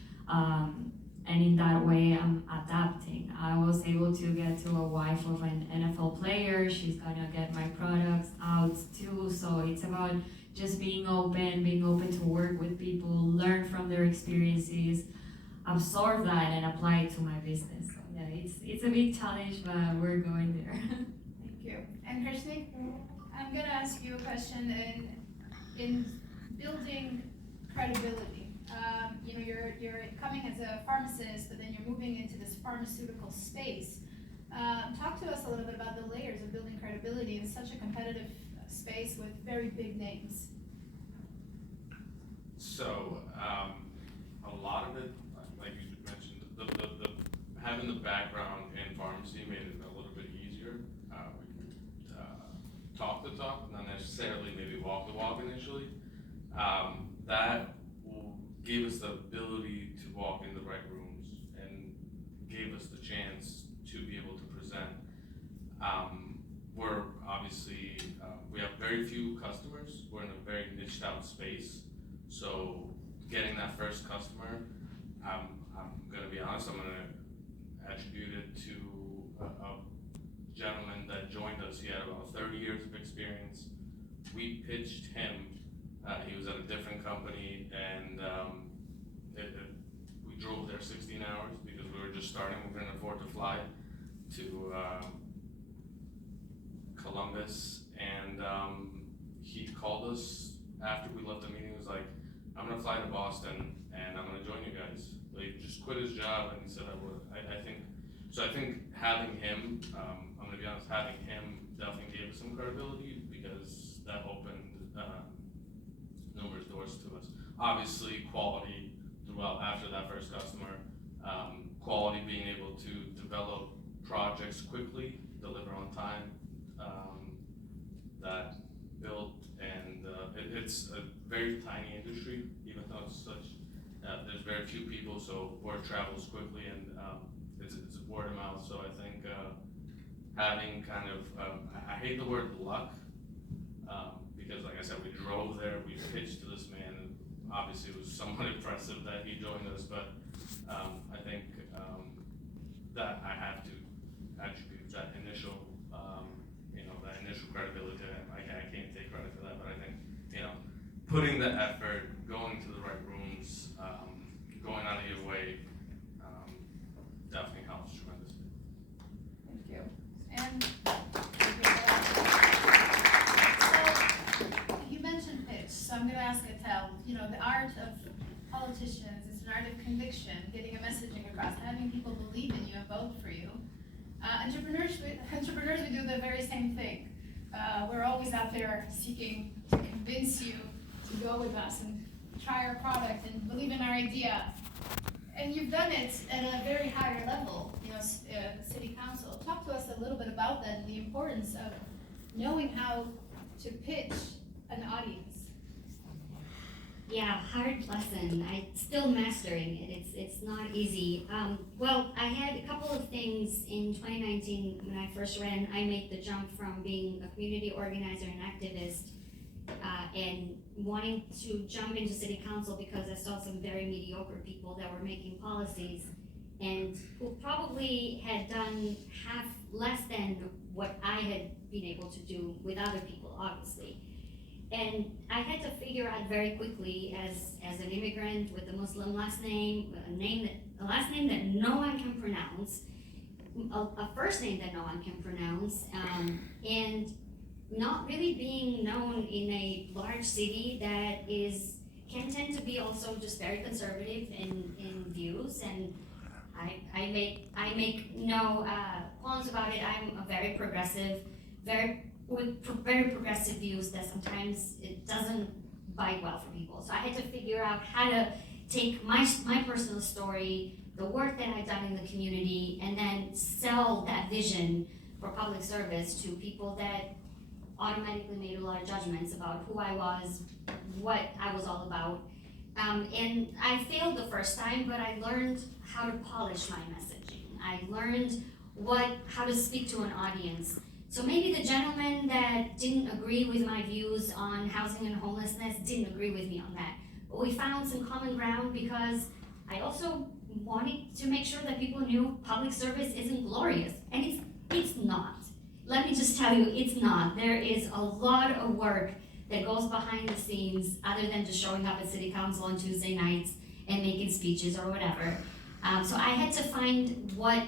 And in that way, I'm adapting. I was able to get to a wife of an NFL player. She's gonna get my products out too. So it's about just being open to work with people, learn from their experiences, absorb that and apply it to my business. So yeah, it's a big challenge, but we're going there. Thank you. And Krishni, I'm gonna ask you a question in building credibility. You're coming as a pharmacist, but then you're moving into this pharmaceutical space. Talk to us a little bit about the layers of building credibility in such a competitive space with very big names. So, a lot of it, like you mentioned, the having the background in pharmacy made it a little bit easier. We could talk the talk, not necessarily maybe walk the walk initially. That gave us the ability to walk in the right rooms and gave us the chance to be able to present. We're obviously, we have very few customers. We're in a very niched out space. So getting that first customer, I'm gonna be honest, I'm gonna attribute it to a gentleman that joined us. He had about 30 years of experience. We pitched him. He was at a different company, and we drove there 16 hours because we were just starting. We couldn't afford to fly to Columbus, and he called us after we left the meeting. He was like, "I'm gonna fly to Boston, and I'm gonna join you guys." Like, just quit his job, and he said, "I would." I think having him, I'm gonna be honest, having him definitely gave us some credibility because that opened numerous doors to us. Obviously, quality throughout after that first customer, quality, being able to develop projects quickly deliver on time, that build, and it's a very tiny industry, even though it's such, there's very few people, so word travels quickly, and it's word of mouth. So I think having kind of, I hate the word luck, because like I said, we drove there, we pitched to this man, and obviously it was somewhat impressive that he joined us, but I think that I have to attribute that initial, that initial credibility to him. I can't take credit for that, but I think, putting the effort, going to the right rooms, going out of your way, definitely helps tremendously. Thank you. And so you mentioned pitch, so I'm going to ask Atel. The art of politicians is an art of conviction, getting a messaging across, having people believe in you and vote for you. Entrepreneurs, we do the very same thing. We're always out there seeking to convince you to go with us and try our product and believe in our idea. And you've done it at a very higher level, city council. Talk to us a little bit about that, the importance of knowing how to pitch an audience. Yeah, hard lesson. I'm still mastering it. It's not easy. Well, I had a couple of things in 2019 when I first ran. I made the jump from being a community organizer and activist and wanting to jump into city council because I saw some very mediocre people that were making policies and who probably had done less than what I had been able to do with other people, obviously. And I had to figure out very quickly, as an immigrant with a Muslim last name, a last name that no one can pronounce, a first name that no one can pronounce, and not really being known in a large city that can tend to be also just very conservative in views. And I make no qualms about it. I'm a very progressive, with very progressive views that sometimes it doesn't bite well for people. So I had to figure out how to take my personal story, the work that I've done in the community, and then sell that vision for public service to people that automatically made a lot of judgments about who I was, what I was all about. And I failed the first time, but I learned how to polish my messaging. I learned how to speak to an audience. So maybe the gentleman that didn't agree with my views on housing and homelessness didn't agree with me on that. But we found some common ground because I also wanted to make sure that people knew public service isn't glorious. And it's not. Let me just tell you, it's not. There is a lot of work that goes behind the scenes other than just showing up at city council on Tuesday nights and making speeches or whatever. So I had to find what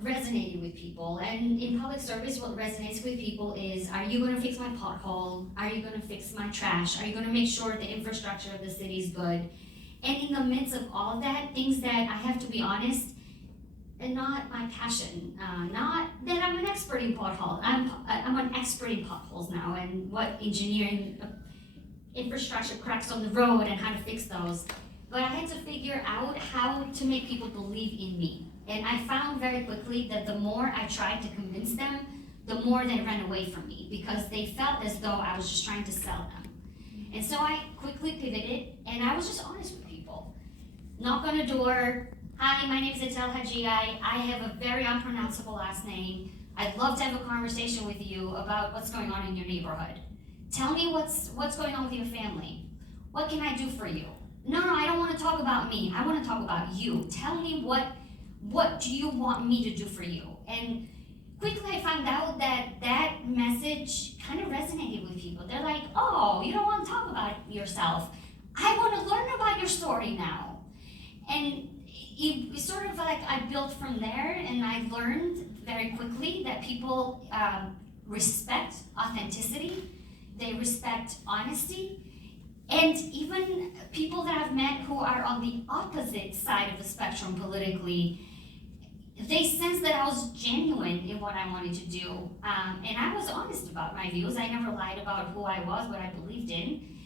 resonated with people. And in public service, what resonates with people is, are you gonna fix my pothole? Are you gonna fix my trash? Are you gonna make sure the infrastructure of the city is good? And in the midst of all of that, things that I have to be honest, and not my passion, not that I'm an expert in potholes. I'm an expert in potholes now and what engineering infrastructure cracks on the road and how to fix those. But I had to figure out how to make people believe in me. And I found very quickly that the more I tried to convince them, the more they ran away from me because they felt as though I was just trying to sell them. And so I quickly pivoted and I was just honest with people. Knock on a door, hi, my name is Atel Haji. I have a very unpronounceable last name. I'd love to have a conversation with you about what's going on in your neighborhood. Tell me what's going on with your family. What can I do for you? No, I don't want to talk about me. I want to talk about you. Tell me what do you want me to do for you? And quickly I found out that message kind of resonated with people. They're like, oh, you don't want to talk about yourself. I want to learn about your story now. And it sort of like I built from there, and I learned very quickly that people respect authenticity, they respect honesty, and even people that I've met who are on the opposite side of the spectrum politically, they sense that I was genuine in what I wanted to do, and I was honest about my views. I never lied about who I was, what I believed in,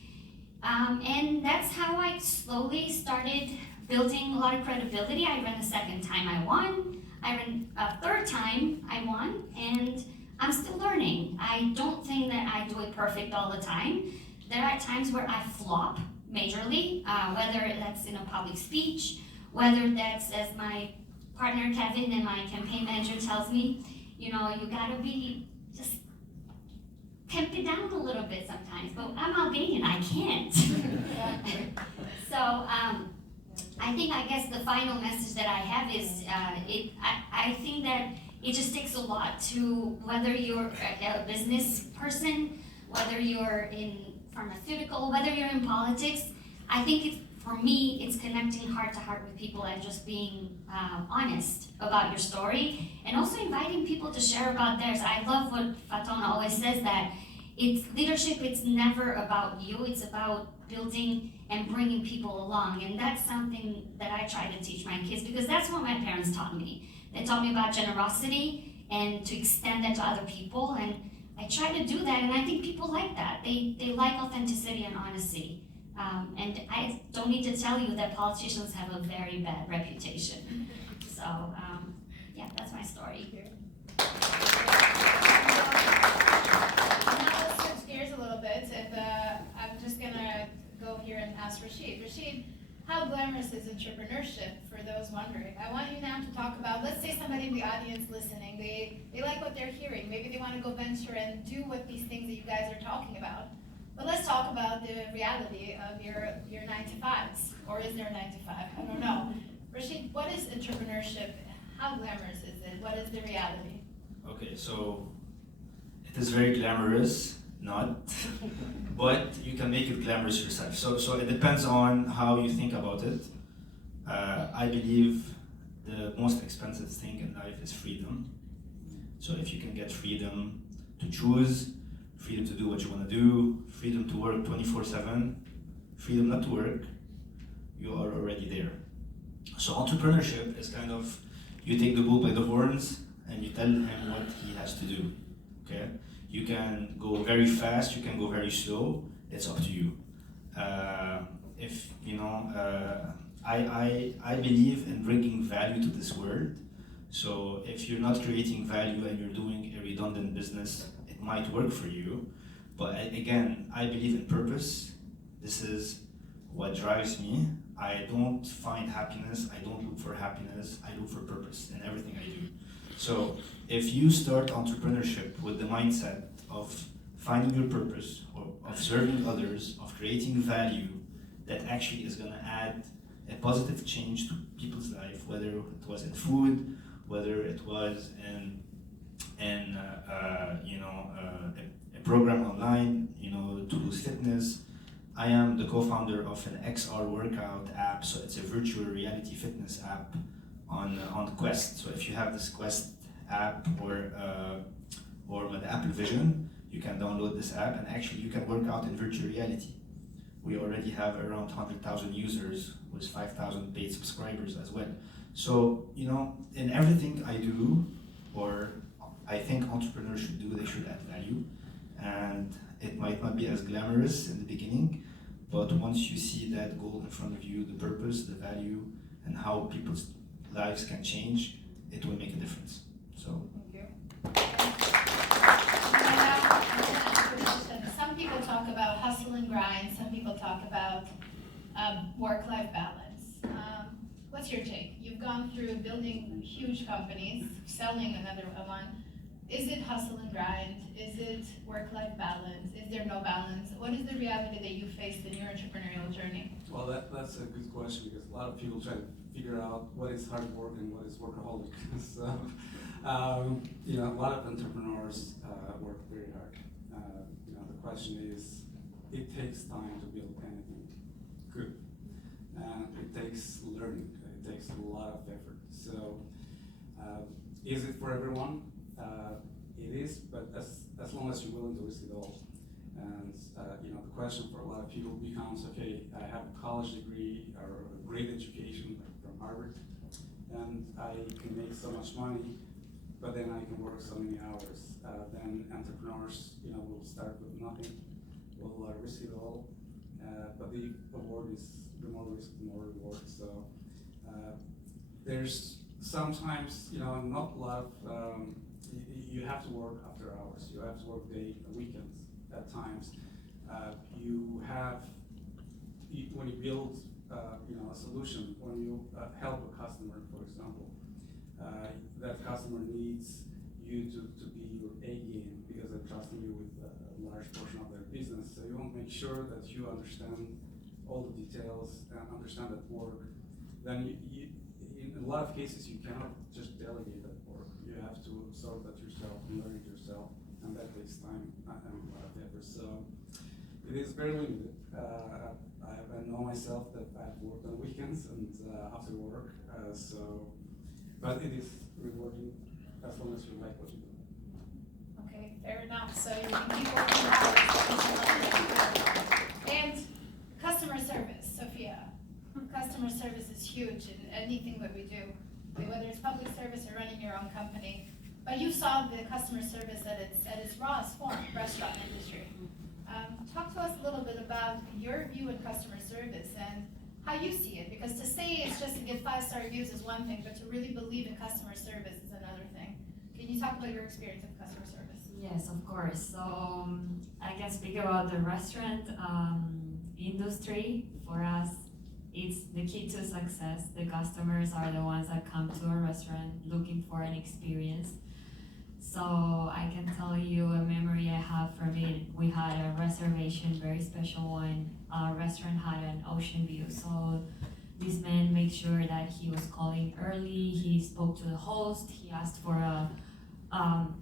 and that's how I slowly started building a lot of credibility. I ran the second time I won. I ran a third time, I won, and I'm still learning. I don't think that I do it perfect all the time. There are times where I flop majorly, whether that's in a public speech, whether that's as my partner Kevin and my campaign manager tells me, you gotta be, just pimp it down a little bit sometimes, but I'm Albanian, I can't. So, I guess the final message that I have is, I think that it just takes a lot to, whether you're a business person, whether you're in pharmaceutical, whether you're in politics, I think for me, it's connecting heart to heart with people and just being honest about your story, and also inviting people to share about theirs. I love what Fatona always says, that leadership, it's never about you, it's about building and bringing people along. And that's something that I try to teach my kids, because that's what my parents taught me. They taught me about generosity and to extend that to other people, and I try to do that, and I think people like that. They like authenticity and honesty. And I don't need to tell you that politicians have a very bad reputation. So, yeah, that's my story. Now let's switch gears a little bit, and I'm just gonna go here and ask Rashid. Rashid, how glamorous is entrepreneurship, for those wondering? I want you now to talk about, let's say somebody in the audience listening, they like what they're hearing. Maybe they want to go venture and do what these things that you guys are talking about. But let's talk about the reality of your 9 to 5s, or is there a 9 to 5? I don't know. Rashid, what is entrepreneurship? How glamorous is it? What is the reality? Okay, so it is very glamorous, not, but you can make it glamorous yourself. So it depends on how you think about it. I believe the most expensive thing in life is freedom. So if you can get freedom to choose, freedom to do what you want to do, freedom to work 24/7, freedom not to work, you are already there. So entrepreneurship is kind of, you take the bull by the horns and you tell him what he has to do, okay? You can go very fast, you can go very slow, it's up to you. I believe in bringing value to this world. So if you're not creating value and you're doing a redundant business, it might work for you. But again, I believe in purpose. This is what drives me. I don't find happiness, I don't look for happiness, I look for purpose in everything I do. So if you start entrepreneurship with the mindset of finding your purpose, or of serving others, of creating value that actually is gonna add a positive change to people's life, whether it was in food, whether it was in a program online, to lose fitness. I am the co-founder of an XR workout app, so it's a virtual reality fitness app on Quest. So if you have this Quest app or the Apple Vision, you can download this app, and actually you can work out in virtual reality. We already have around 100,000 users with 5,000 paid subscribers as well. So, in everything I do, or I think entrepreneurs should do, they should add value. And it might not be as glamorous in the beginning, but once you see that goal in front of you, the purpose, the value, and how people's lives can change, it will make a difference. So. Thank you. Some people talk about hustle and grind. Some people talk about work-life balance. What's your take? You've gone through building huge companies, selling another one. Is it hustle and grind? Is it work-life balance? Is there no balance? What is the reality that you faced in your entrepreneurial journey? Well, that's a good question, because a lot of people try to figure out what is hard work and what is workaholic. So, a lot of entrepreneurs work very hard. The question is, it takes time to build anything good, and it takes learning. It takes a lot of effort. So, is it for everyone? It is, but as long as you're willing to risk it all. And the question for a lot of people becomes, okay, I have a college degree or a great education from Harvard, and I can make so much money, but then I can work so many hours. Then entrepreneurs, will start with nothing, will risk it all, but the reward is, the more risk, the more reward. So there's sometimes, not a lot of, you have to work after hours, you have to work weekends at times. When you build, a solution, when you help a customer, for example, that customer needs you to be your A game because they're trusting you with a large portion of their business. So you want to make sure that you understand all the details and understand that work. Then in a lot of cases, you cannot just delegate that work. You have to absorb that yourself and learn it yourself, and that takes time and a lot of effort. So it is very limited. I know myself that I've worked on weekends and after work, but it is rewarding as long as you like what you do. Okay, fair enough. So you can keep working hard. And customer service, Sophia. Customer service is huge in anything that we do, whether it's public service or running your own company. But you saw the customer service at its rawest form, restaurant industry. Talk to us a little bit about your view in customer service and how you see it, because to say it's just to give 5-star reviews is one thing, but to really believe in customer service is another thing. Can you talk about your experience with customer service? Yes, of course. So I can speak about the restaurant industry. For us, it's the key to success. The customers are the ones that come to a restaurant looking for an experience. So I can tell you a memory I have from it. We had a reservation, very special one. Our restaurant had an ocean view. So this man made sure that he was calling early. He spoke to the host. He asked for a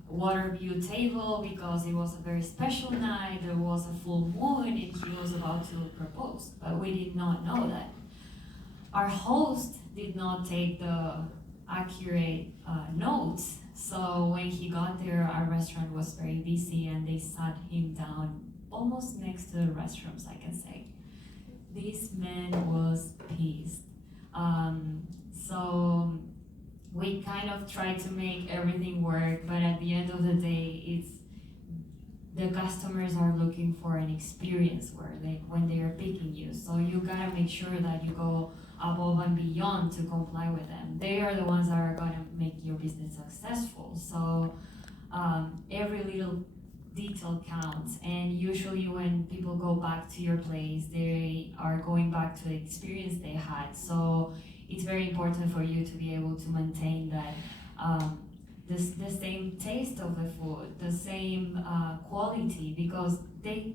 water view table because it was a very special night. There was a full moon and he was about to propose. But we did not know that. Our host did not take the accurate notes. So when he got there, our restaurant was very busy and they sat him down almost next to the restrooms, I can say. This man was pissed. So we kind of tried to make everything work, but at the end of the day, the customers are looking for an experience when they are picking you. So you gotta make sure that you go above and beyond to comply with them. They are the ones that are gonna make your business successful. So every little detail counts, and usually when people go back to your place, they are going back to the experience they had. So it's very important for you to be able to maintain that the same taste of the food, the same quality, because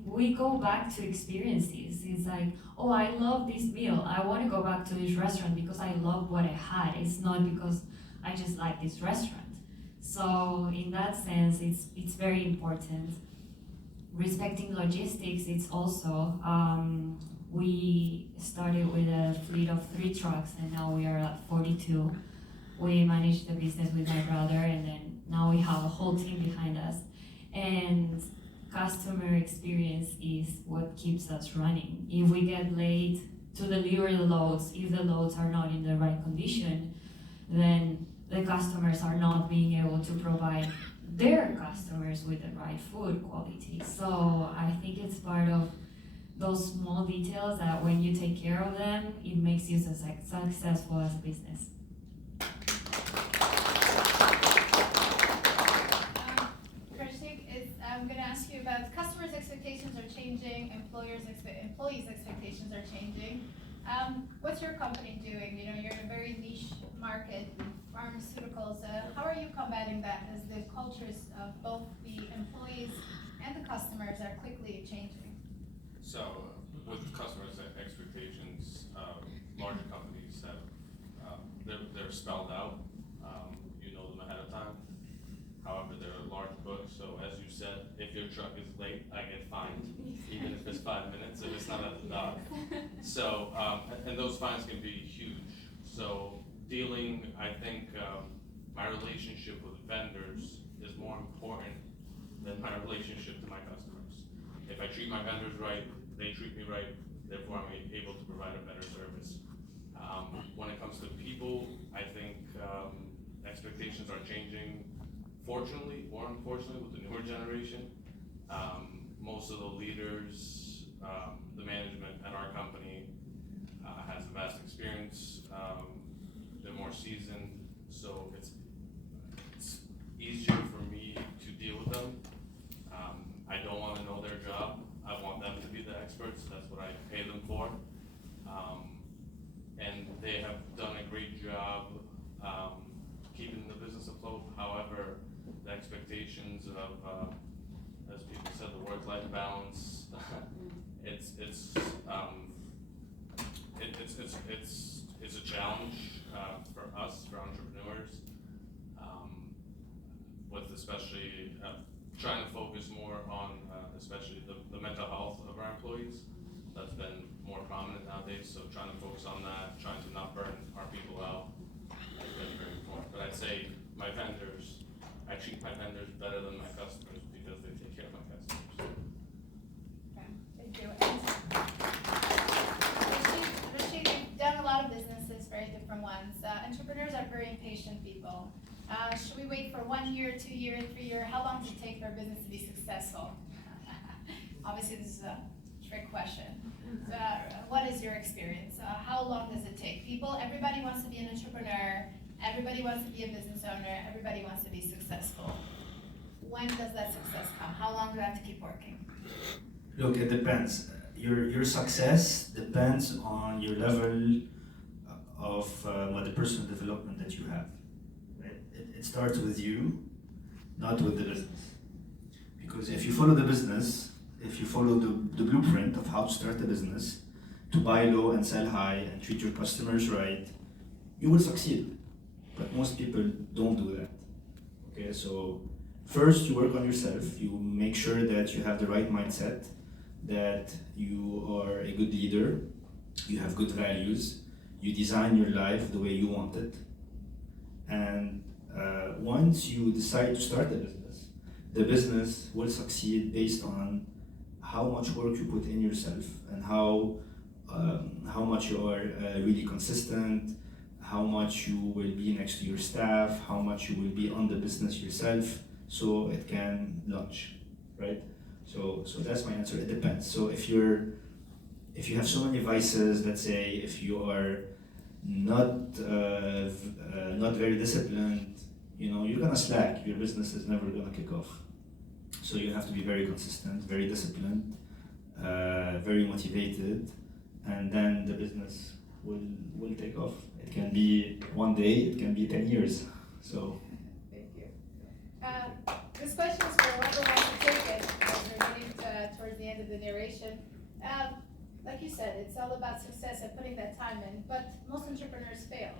we go back to experiences. It's like, oh, I love this meal. I want to go back to this restaurant because I love what I had. It's not because I just like this restaurant. So in that sense, it's very important. Respecting logistics, it's also, we started with a fleet of 3 trucks and now we are at 42. We managed the business with my brother and then now we have a whole team behind us. And customer experience is what keeps us running. If we get late to deliver the loads, if the loads are not in the right condition, then the customers are not being able to provide their customers with the right food quality. So I think it's part of those small details that when you take care of them, it makes you successful as a business. I'm going to ask you about customers' expectations are changing, employees' expectations are changing. What's your company doing? You're in a very niche market, pharmaceuticals. How are you combating that as the cultures of both the employees and the customers are quickly changing? So with customers' expectations, larger companies have, they're spelled out. You know them ahead of time. However, they're a large book, so as you said, if your truck is late, I get fined, even if it's 5 minutes, if it's not at the dock. So, and those fines can be huge. So I think my relationship with vendors is more important than my relationship to my customers. If I treat my vendors right, they treat me right, therefore I'm able to provide a better service. When it comes to people, I think expectations are changing. Fortunately or unfortunately, with the newer generation, most of the leaders, the management at our company has a vast experience. They're more seasoned, so work-life balance. It's a challenge for us, for entrepreneurs, with especially trying to focus more on especially the mental health of our employees. That's been more prominent nowadays, so trying to focus on that, trying to not burn our people out has been very important. But I'd say I treat my vendors better than my customers because they take care of my customers. Okay, thank you. Rashid, you've done a lot of businesses, very different ones. Entrepreneurs are very impatient people. Should we wait for 1 year, 2 years, 3 years? How long does it take for a business to be successful? Obviously, this is a trick question. What is your experience? How long does it take? Everybody wants to be an entrepreneur. Everybody wants to be a business owner. Everybody wants to be successful. When does that success come? How long do I have to keep working? Look, it depends. Your success depends on your level of the personal development that you have. Right? It starts with you, not with the business. Because if you follow the business, if you follow the blueprint of how to start a business, to buy low and sell high and treat your customers right, you will succeed. But most people don't do that. Okay, so first you work on yourself, you make sure that you have the right mindset, that you are a good leader, you have good values, you design your life the way you want it. And once you decide to start the business will succeed based on how much work you put in yourself and how much you are really consistent, how much you will be next to your staff, how much you will be on the business yourself, so it can launch, right? So that's my answer. It depends. So if you have so many vices, let's say, if you are not very disciplined, you're gonna slack. Your business is never gonna kick off. So you have to be very consistent, very disciplined, very motivated, and then the business will take off. It can be 1 day, it can be 10 years. So. Thank you. This question is for whoever wants to take it, as we're getting towards the end of the narration. Like you said, it's all about success and putting that time in, but most entrepreneurs fail.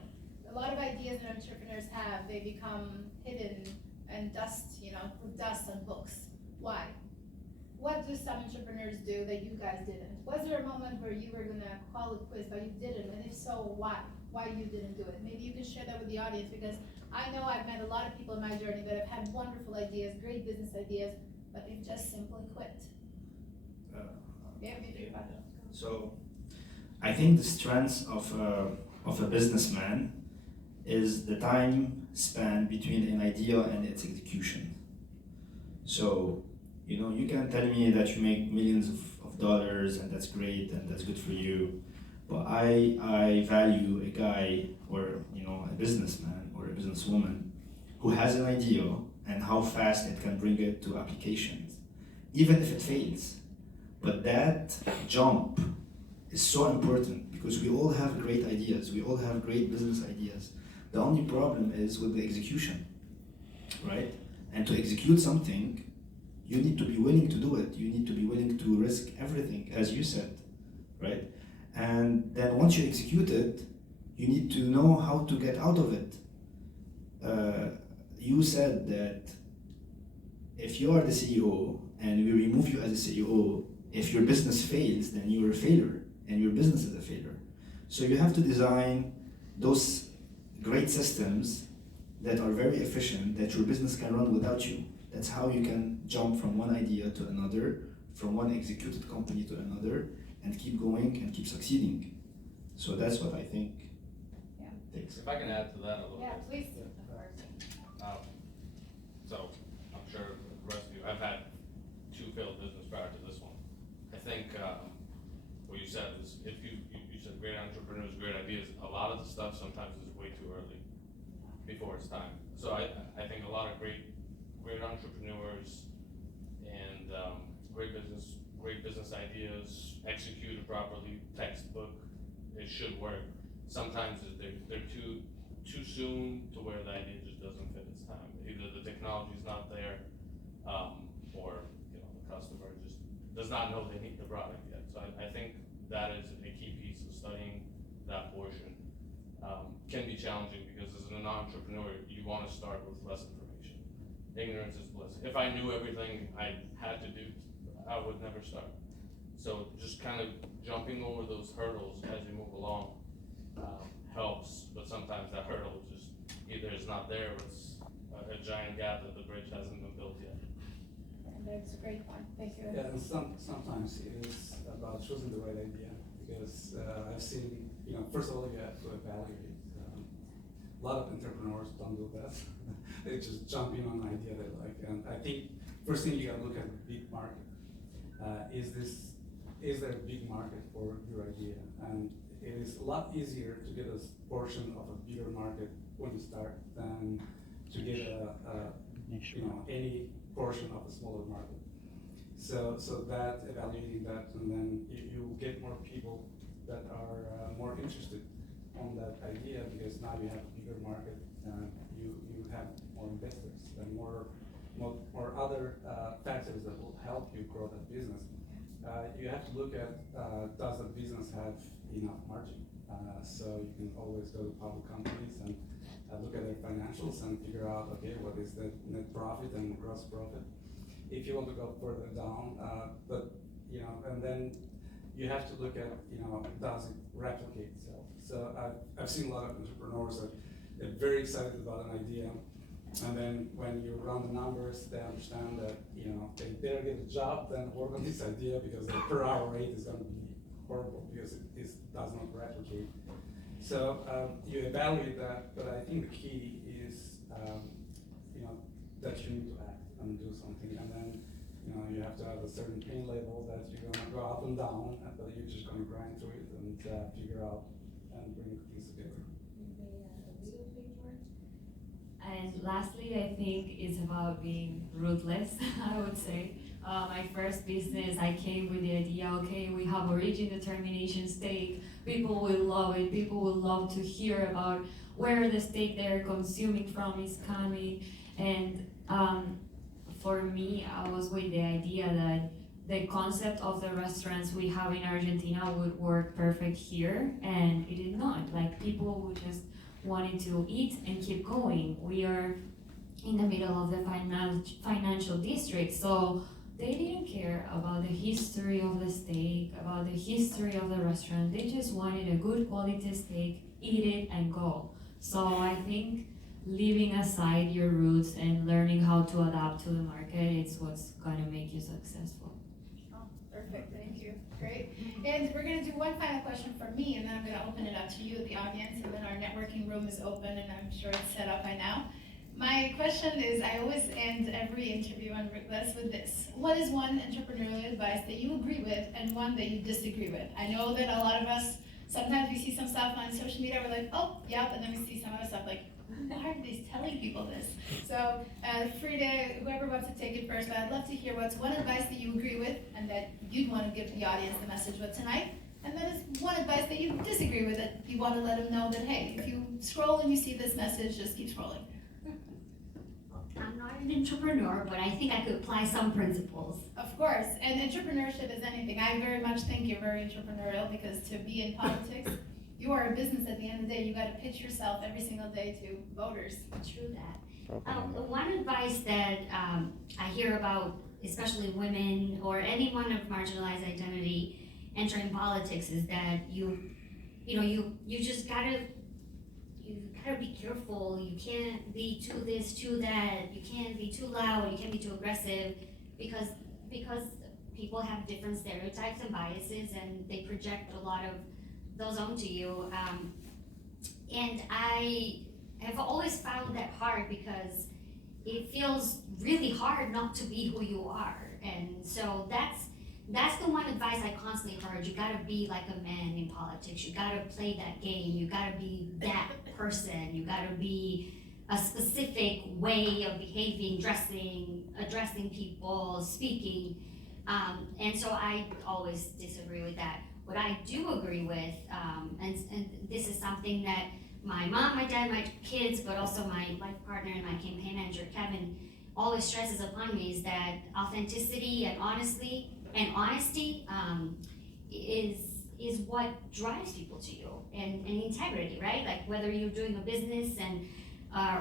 A lot of ideas that entrepreneurs have, they become hidden and dust, with dust on books. Why? What do some entrepreneurs do that you guys didn't? Was there a moment where you were gonna call a quiz, but you didn't? And if so, why? Why you didn't do it? Maybe you can share that with the audience, because I know I've met a lot of people in my journey that have had wonderful ideas, great business ideas, but they've just simply quit. So, I think the strength of a businessman is the time span between an idea and its execution. So, you can tell me that you make millions of dollars and that's great and that's good for you, but I value a guy or a businessman or a businesswoman who has an idea and how fast it can bring it to applications, even if it fails. But that jump is so important because we all have great ideas, we all have great business ideas. The only problem is with the execution, right? And to execute something, you need to be willing to do it. You need to be willing to risk everything, as you said, right? And then once you execute it, you need to know how to get out of it. You said that if you are the CEO and we remove you as a CEO, if your business fails, then you're a failure and your business is a failure. So you have to design those great systems that are very efficient, that your business can run without you. That's how you can jump from one idea to another, from one executed company to another, and keep going and keep succeeding. So that's what I think. Yeah. Takes. If I can add to that a little Yeah, bit. please. So I'm sure the rest of you, I've had 2 failed business prior to this one. I think what you said is, if you said great entrepreneurs, great ideas, a lot of the stuff sometimes is way too early before it's time. So I think a lot of great entrepreneurs and great business ideas executed properly, textbook, it should work. Sometimes they're too soon to where the idea just doesn't fit its time. Either the technology's not there, or the customer just does not know they need the product yet. So I think that is a key piece of studying that portion. Can be challenging because as an entrepreneur, you want to start with less information. Ignorance is bliss. If I knew everything I had to do, I would never start. So just kind of jumping over those hurdles as you move along helps, but sometimes that hurdle just either is not there or it's a giant gap that the bridge hasn't been built yet. And that's a great point, thank you. Yeah, and sometimes it is about choosing the right idea, because I've seen, first of all, you have to evaluate. A lot of entrepreneurs don't do that. They just jump in on an idea they like. And I think first thing you gotta look at the big market. Is there a big market for your idea? And it is a lot easier to get a portion of a bigger market when you start than to get any portion of a smaller market. So that evaluating that, and then you get more people that are more interested on that idea, because now you have a bigger market, you have more investors and more other factors that will help you grow that business. You have to look at, does the business have enough margin? So you can always go to public companies and look at their financials and figure out, okay, what is the net profit and gross profit? If you want to go further down, and then you have to look at, does it replicate itself? So I've seen a lot of entrepreneurs that they're very excited about an idea, and then when you run the numbers, they understand that, they better get a job than work on this idea, because the per hour rate is going to be horrible, because it does not replicate. So you evaluate that, but I think the key is, that you need to act and do something, and then you have to have a certain pain level that you're gonna go up and down, but you're just gonna grind through it and figure out and bring things together. And lastly, I think it's about being ruthless, I would say. My first business, I came with the idea, okay, we have origin determination steak, people will love it, people will love to hear about where the steak they're consuming from is coming. And for me, I was with the idea that the concept of the restaurants we have in Argentina would work perfect here, and it did not. Like, people would just wanted to eat and keep going. We are in the middle of the financial district, so they didn't care about the history of the steak, about the history of the restaurant. They just wanted a good quality steak, eat it and go. So I think leaving aside your roots and learning how to adapt to the market is what's gonna make you successful. Oh, perfect, thank you, great. And we're gonna do one final question from me, and then I'm gonna open it up to you, the audience, and then our networking room is open, and I'm sure it's set up by now. My question is, I always end every interview on Rootless with this. What is one entrepreneurial advice that you agree with and one that you disagree with? I know that a lot of us, sometimes we see some stuff on social media, we're like, oh, yeah, and then we see some other stuff like, why are they telling people this? So, Frida, whoever wants to take it first, but I'd love to hear what's one advice that you agree with and that you'd want to give the audience the message with tonight. And then is one advice that you disagree with, that you want to let them know that, hey, if you scroll and you see this message, just keep scrolling. I'm not an entrepreneur, but I think I could apply some principles. Of course, and entrepreneurship is anything. I very much think you're very entrepreneurial, because to be in politics, you are a business at the end of the day. You got to pitch yourself every single day to voters. True that. One advice that I hear about, especially women or anyone of marginalized identity entering politics, is that you just gotta be careful. You can't be too this, too that. You can't be too loud. You can't be too aggressive, because people have different stereotypes and biases, and they project a lot of those onto you. And I have always found that hard, because it feels really hard not to be who you are. And so that's the one advice I constantly heard. You gotta be like a man in politics. You gotta play that game. You gotta be that person. You gotta be a specific way of behaving, dressing, addressing people, speaking. And so I always disagree with that. What I do agree with, and this is something that my mom, my dad, my kids, but also my life partner and my campaign manager, Kevin, always stresses upon me, is that authenticity and honesty and honesty is what drives people to you, and integrity, right? Like whether you're doing a business and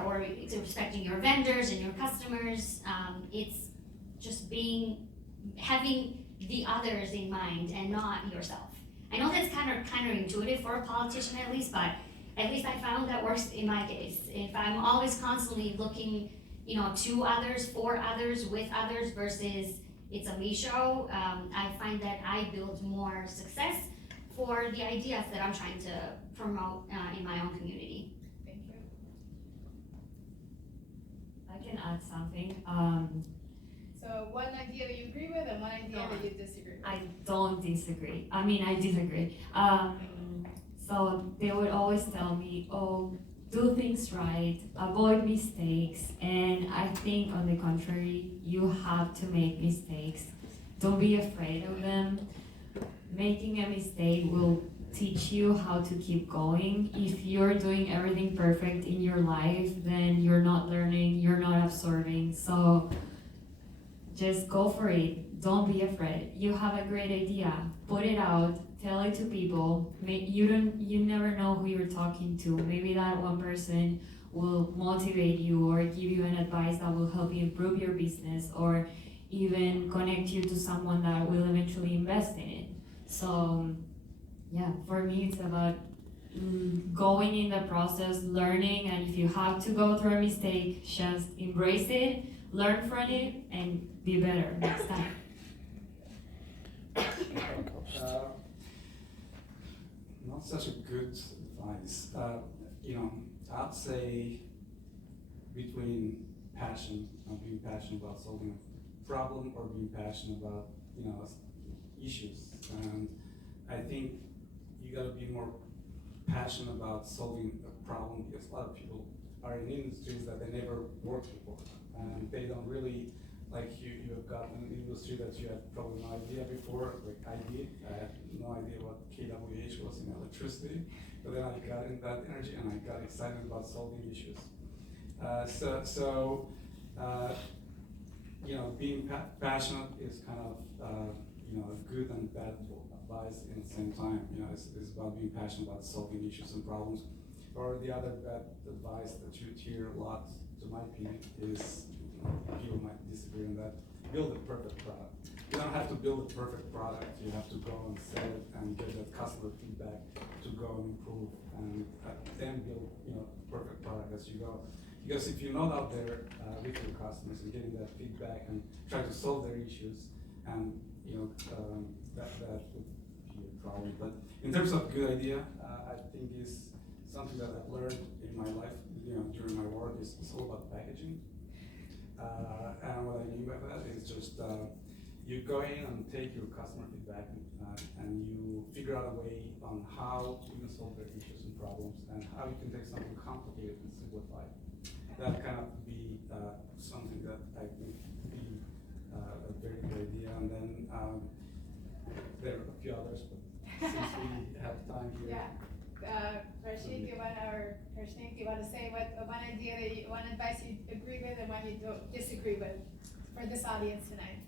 or it's respecting your vendors and your customers, it's just having the others in mind and not yourself. I know that's kind of counterintuitive for a politician at least, but at least I found that works in my case. If I'm always constantly looking, to others, for others, with others versus it's a me show, I find that I build more success for the ideas that I'm trying to promote in my own community. Thank you. I can add something. So one idea that you agree with and one idea that you disagree with. I don't disagree. I mean, I disagree. So they would always tell me, oh, do things right, avoid mistakes. And I think on the contrary, you have to make mistakes. Don't be afraid of them. Making a mistake will teach you how to keep going. If you're doing everything perfect in your life, then you're not learning, you're not absorbing. So just go for it. Don't be afraid. You have a great idea. Put it out. Tell it to people. You never know who you're talking to. Maybe that one person will motivate you or give you an advice that will help you improve your business, or even connect you to someone that will eventually invest in it. So yeah, for me it's about going in the process, learning, and if you have to go through a mistake, just embrace it, learn from it, and be better next time. Not such a good advice. I'd say between passion, being passionate about solving a problem, or being passionate about, issues. And I think you gotta be more passionate about solving a problem, because a lot of people are in industries that they never worked before, and they don't really, like you have got an industry that you had probably no idea before, like I did. I had no idea what KWH was in electricity, but then I got in that energy and I got excited about solving issues. Being passionate is kind of, good and bad advice in the same time. It's about being passionate about solving issues and problems. Or the other bad advice that you hear a lot, to my opinion, is, people might disagree on that, build a perfect product. You don't have to build a perfect product, you have to go and sell it and get that customer feedback to go and improve, and then build perfect product as you go. Because if you're not out there with your customers and getting that feedback and try to solve their issues, and that would be a problem. But in terms of good idea, I think is something that I've learned in my life, during my work, is it's all about packaging. And what I mean by that is just you go in and take your customer feedback and you figure out a way on how you can solve their issues and problems, and how you can take something complicated and simplify it. That kind of be something that I think be a very good idea. And then there are a few others, but since we have time here. Yeah. Rashid, do you want to say one idea one advice you agree with and one you don't disagree with for this audience tonight?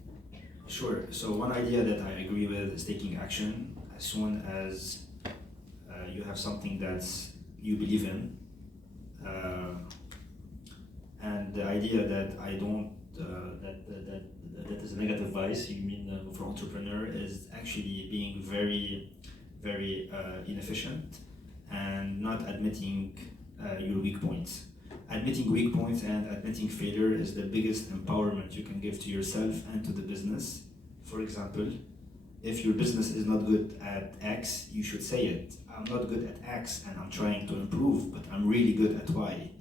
Sure. So one idea that I agree with is taking action as soon as you have something that you believe in. And the idea that I don't, that is a negative advice, you mean for entrepreneur, is actually being very, very inefficient and not admitting your weak points. Admitting weak points and admitting failure is the biggest empowerment you can give to yourself and to the business. For example, if your business is not good at X, you should say it. I'm not good at X and I'm trying to improve, but I'm really good at Y.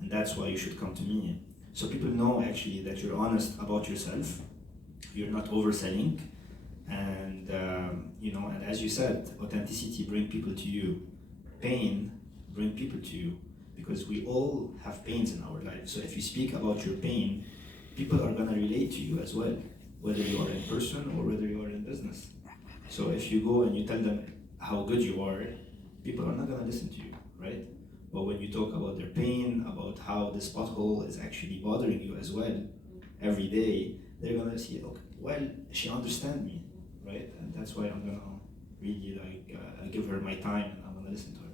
And that's why you should come to me. So people know actually that you're honest about yourself, you're not overselling, and and as you said, authenticity brings people to you. Pain brings people to you, because we all have pains in our lives. So if you speak about your pain, people are gonna relate to you as well, whether you are in person or whether you are in business. So if you go and you tell them how good you are, people are not gonna listen to you, right? But when you talk about their pain, about how this pothole is actually bothering you as well every day, they're gonna see, okay, well, she understands me. right? And that's why I'm gonna really like give her my time and I'm gonna listen to her.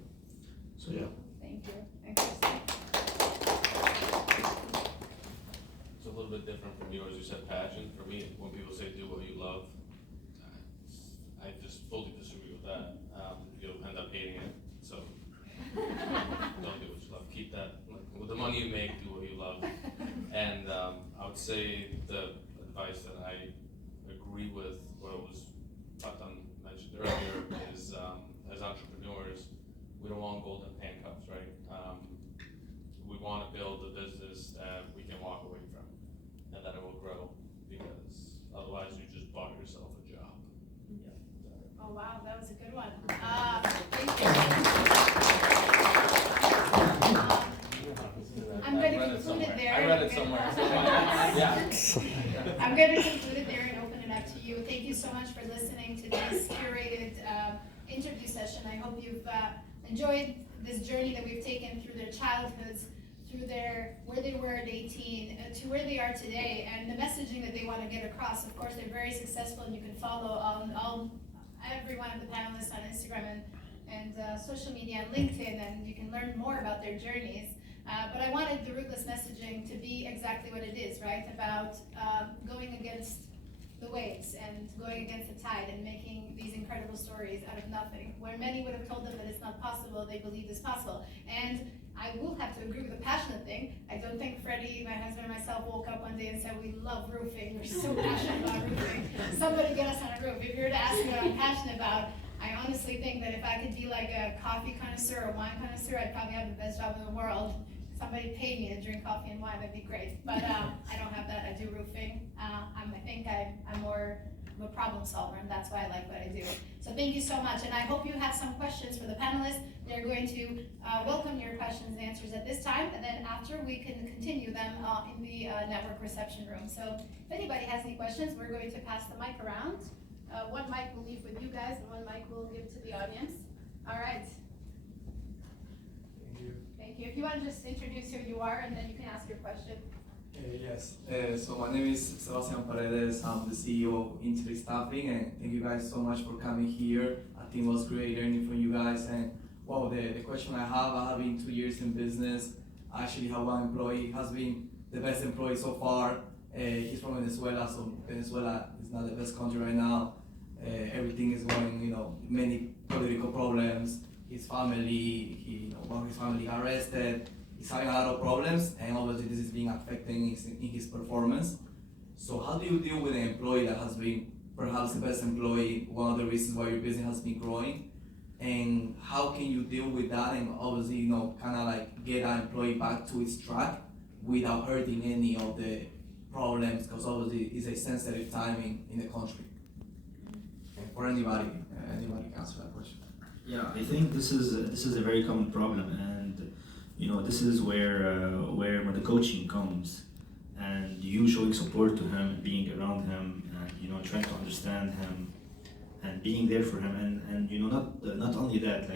So yeah. Thank you. Interesting. It's a little bit different from yours. You said passion. For me, when people say do what you love, I just fully disagree with that. You'll end up hating it. So don't do what you love. Keep that. Like, with the money you make, do what you love. And I would say the advice that I agree with, what was mentioned earlier, is as entrepreneurs, we don't want golden handcuffs, right? We want to build a business that we can walk away from and that it will grow, because otherwise you just bought yourself a job. Oh wow, that was a good one. Thank you. I'm going to conclude it there. I read it somewhere. Yeah. I'm going to conclude it there and open it up to you. Thank you so much for listening to this curated interview session. I hope you've enjoyed this journey that we've taken through their childhoods, through where they were at 18, to where they are today, and the messaging that they want to get across. Of course, they're very successful, and you can follow every one of the panelists on Instagram and social media and LinkedIn, and you can learn more about their journeys. But I wanted the Rootless messaging to be exactly what it is, right? About going against the waves and going against the tide and making these incredible stories out of nothing. Where many would have told them that it's not possible, they believe it's possible. And I will have to agree with the passionate thing. I don't think Freddie, my husband, and myself woke up one day and said, we love roofing, we're so passionate about roofing. Somebody get us on a roof. If you were to ask me what I'm passionate about, I honestly think that if I could be like a coffee connoisseur or wine connoisseur, I'd probably have the best job in the world. Somebody paid me to drink coffee and wine, that'd be great. But I don't have that. I do roofing. I think I'm more of a problem solver, and that's why I like what I do. So thank you so much, and I hope you have some questions for the panelists. They're going to welcome your questions and answers at this time, and then after we can continue them in the network reception room. So if anybody has any questions, we're going to pass the mic around. One mic will leave with you guys, and one mic we'll give to the audience. All right. Thank you. Thank you. If you want to just introduce who you are, and then you can ask your question. Yes. So my name is Sebastian Paredes. I'm the CEO of Intellect Staffing, and thank you guys so much for coming here. I think it was great learning from you guys. And wow, the question I have been 2 years in business. I actually have one employee, has been the best employee so far. He's from Venezuela, so Venezuela is not the best country right now. Everything is going, many political problems. His family, one of his family got arrested. He's having a lot of problems, and obviously this is being affecting in his performance. So how do you deal with an employee that has been perhaps the best employee, one of the reasons why your business has been growing? And how can you deal with that and obviously, kind of like get that employee back to its track without hurting any of the problems, because obviously it's a sensitive time in the country. And for anybody can answer that question. Yeah, I think this is a very common problem, and this is where the coaching comes, and you showing support to him, being around him, and trying to understand him, and being there for him, and not only that,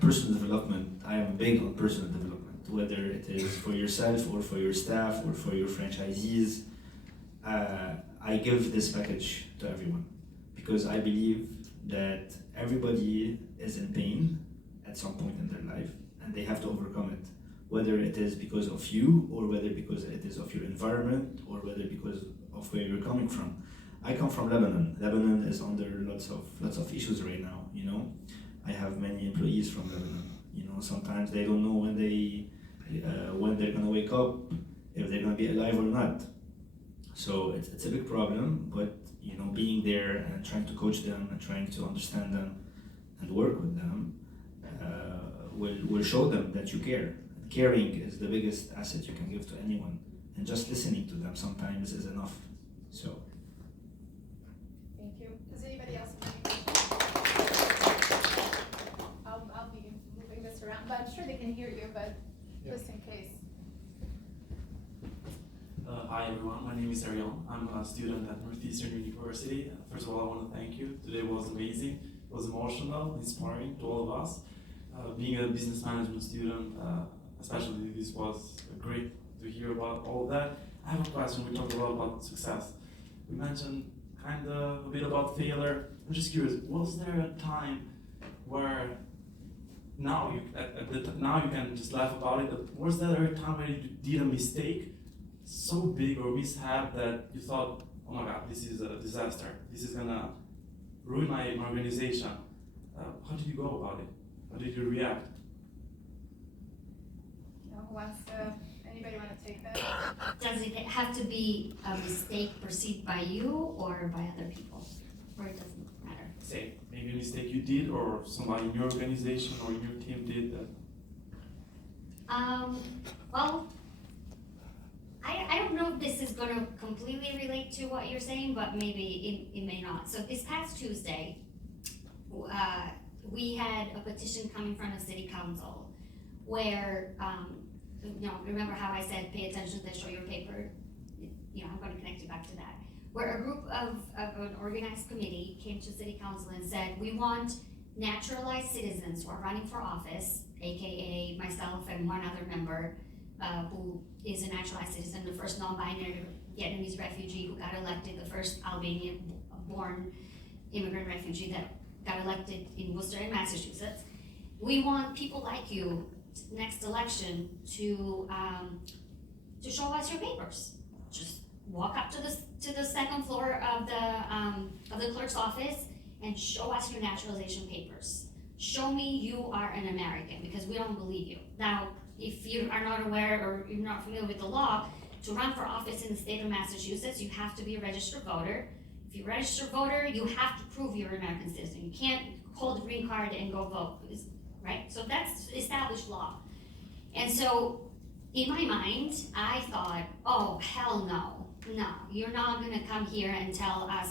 personal development. I am big on personal development, whether it is for yourself or for your staff or for your franchisees. I give this package to everyone because I believe that everybody is in pain at some point in their life, and they have to overcome it, whether it is because of you or whether because it is of your environment or whether because of where you're coming from. I come from Lebanon. Lebanon is under lots of issues right now. I have many employees from Lebanon. Sometimes they don't know when they're gonna wake up, if they're gonna be alive or not. So it's a big problem, but being there and trying to coach them and trying to understand them and work with them will show them that you care. Caring is the biggest asset you can give to anyone, and just listening to them sometimes is enough. So. Thank you. Does anybody else have any questions? I'll be moving this around, but I'm sure they can hear you, but just in case. Hi everyone, my name is Ariel. I'm a student at Northeastern University. First of all, I want to thank you. Today was amazing. It was emotional, inspiring to all of us. Being a business management student, especially this was great to hear about all of that. I have a question. We talked a lot about success. We mentioned kind of a bit about failure. I'm just curious, was there a time where now now you can just laugh about it, but was there a time where you did a mistake so big or mishap that you thought, oh my God, this is a disaster, this is gonna ruin my organization? How did you go about it? How did you react? Anybody want to take that? Does it have to be a mistake perceived by you or by other people? Or it doesn't matter? Say, maybe a mistake you did or somebody in your organization or in your team did that. Well, I don't know if this is going to completely relate to what you're saying, but maybe it may not. So this past Tuesday, we had a petition coming from the city council where, remember how I said pay attention to this, show your paper? I'm going to connect you back to that. Where a group of an organized committee came to city council and said, we want naturalized citizens who are running for office, AKA myself and one other member, who is a naturalized citizen, the first non-binary Vietnamese refugee who got elected, the first Albanian-born immigrant refugee that got elected in Worcester in Massachusetts. We want people like you next election to show us your papers. Just walk up to the second floor of the clerk's office and show us your naturalization papers. Show me you are an American, because we don't believe you. Now, if you are not aware or you're not familiar with the law, to run for office in the state of Massachusetts, you have to be a registered voter. If you're a registered voter, you have to prove you're an American citizen. You can't hold a green card and go vote, right? So that's established law. And so in my mind, I thought, oh, hell no. No, you're not gonna come here and tell us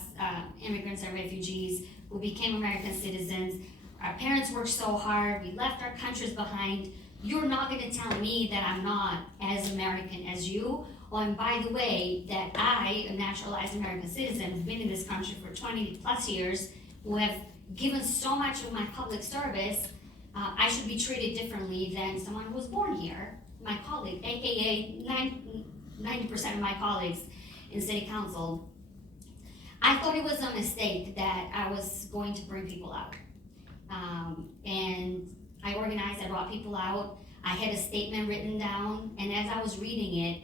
immigrants and refugees who became American citizens, our parents worked so hard, we left our countries behind, you're not gonna tell me that I'm not as American as you. Oh, and by the way, that I, a naturalized American citizen, who've been in this country for 20 plus years, who have given so much of my public service, I should be treated differently than someone who was born here. My colleague, AKA 90% of my colleagues in city council. I thought it was a mistake that I was going to bring people out. And I organized, I brought people out. I had a statement written down, and as I was reading it,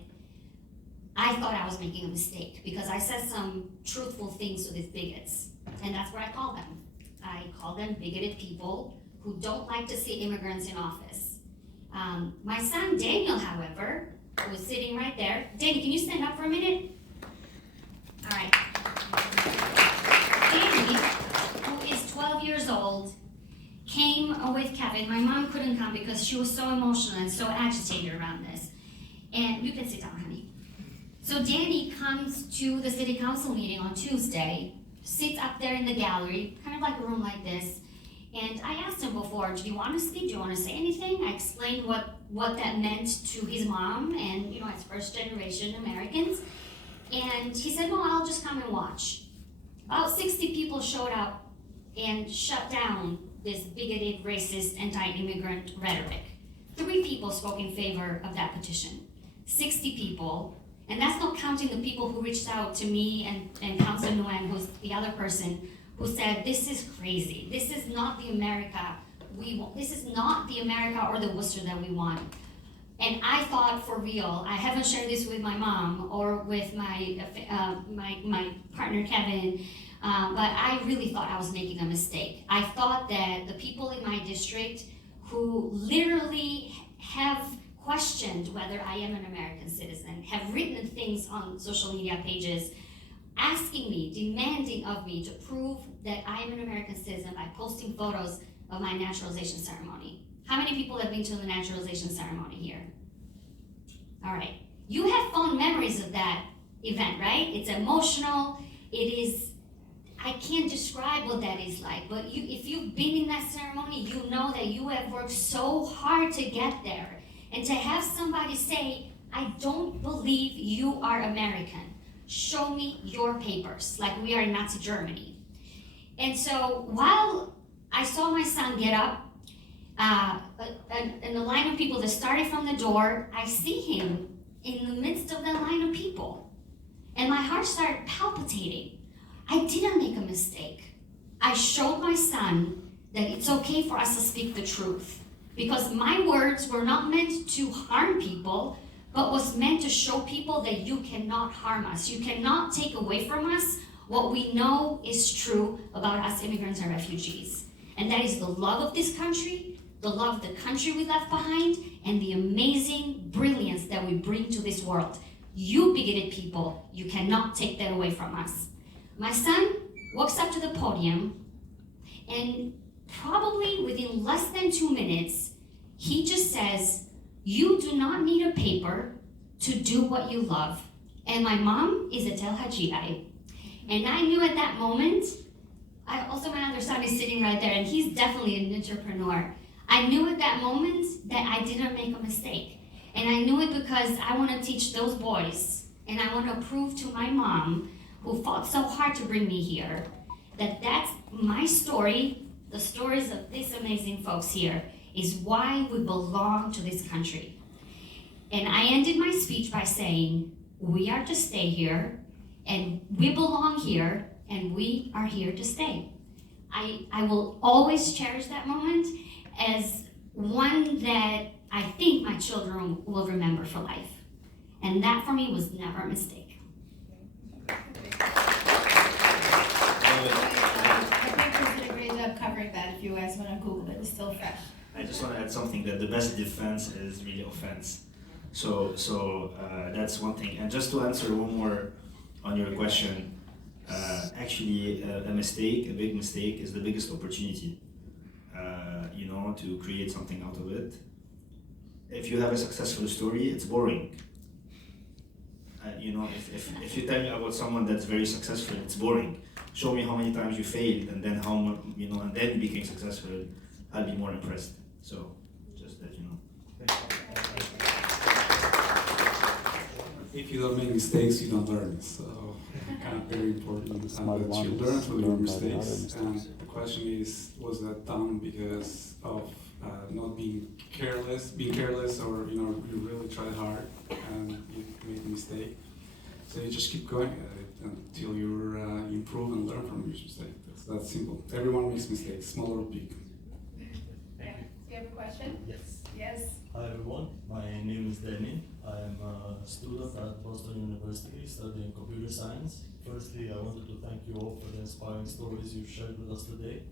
I thought I was making a mistake because I said some truthful things to these bigots, and that's what I call them. I call them bigoted people who don't like to see immigrants in office. My son Daniel, however, who was sitting right there. Danny, can you stand up for a minute? All right. Danny, who is 12 years old, came with Kevin. My mom couldn't come because she was so emotional and so agitated around this. And you can sit down, honey. So Danny comes to the city council meeting on Tuesday, sits up there in the gallery, kind of like a room like this. And I asked him before, do you want to speak? Do you want to say anything? I explained what that meant to his mom and, as first generation Americans. And he said, no, I'll just come and watch. About 60 people showed up and shut down this bigoted, racist, anti-immigrant rhetoric. 3 people spoke in favor of that petition. 60 people, and that's not counting the people who reached out to me and Councilor Nguyen, who's the other person, who said, this is crazy. This is not the America we want. This is not the America or the Worcester that we want. And I thought, for real, I haven't shared this with my mom or with my partner Kevin, but I really thought I was making a mistake. I thought that the people in my district who literally have questioned whether I am an American citizen, have written things on social media pages, asking me, demanding of me to prove that I am an American citizen by posting photos of my naturalization ceremony. How many people have been to the naturalization ceremony here? All right. You have fond memories of that event, right? It's emotional. It is, I can't describe what that is like, but if you've been in that ceremony, you know that you have worked so hard to get there. And to have somebody say, I don't believe you are American. Show me your papers, like we are in Nazi Germany. And so while I saw my son get up, in the line of people that started from the door, I see him in the midst of that line of people. And my heart started palpitating. I didn't make a mistake. I showed my son that it's okay for us to speak the truth, because my words were not meant to harm people, but was meant to show people that you cannot harm us. You cannot take away from us what we know is true about us immigrants and refugees. And that is the love of this country, the love of the country we left behind, and the amazing brilliance that we bring to this world. You bigoted people, you cannot take that away from us. My son walks up to the podium, and probably within less than 2 minutes, he just says, "You do not need a paper to do what you love. And my mom is a Tel Hajjai." And I knew at that moment, my other son is sitting right there, and he's definitely an entrepreneur. I knew at that moment that I didn't make a mistake. And I knew it because I want to teach those boys, and I want to prove to my mom, who fought so hard to bring me here, that that's my story, the stories of these amazing folks here, is why we belong to this country. And I ended my speech by saying, we are to stay here, and we belong here, and we are here to stay. I will always cherish that moment as one that I think my children will remember for life. And that for me was never a mistake. I think Chris did a great job covering that. If you guys want to Google it, it's still fresh. I just want to add something, that the best defense is really offense. So that's one thing. And just to answer one more on your question, actually a big mistake is the biggest opportunity, to create something out of it. If you have a successful story, it's boring. If you tell me about someone that's very successful, it's boring. Show me how many times you failed, and then how much, and then you became successful. I'll be more impressed. So, just that you know. If you don't make mistakes, you don't learn. So, kind of very important that you learn from your mistakes. And the question is, was that done because of not being careless, or you really tried hard and you made a mistake? So you just keep going at it until you improve and learn from your mistake. That's simple. Everyone makes mistakes, small or big. Yeah. Do you have a question? Yes. Yes. Hi everyone, my name is Danny. I am a student at Boston University studying computer science. Firstly, I wanted to thank you all for the inspiring stories you've shared with us today.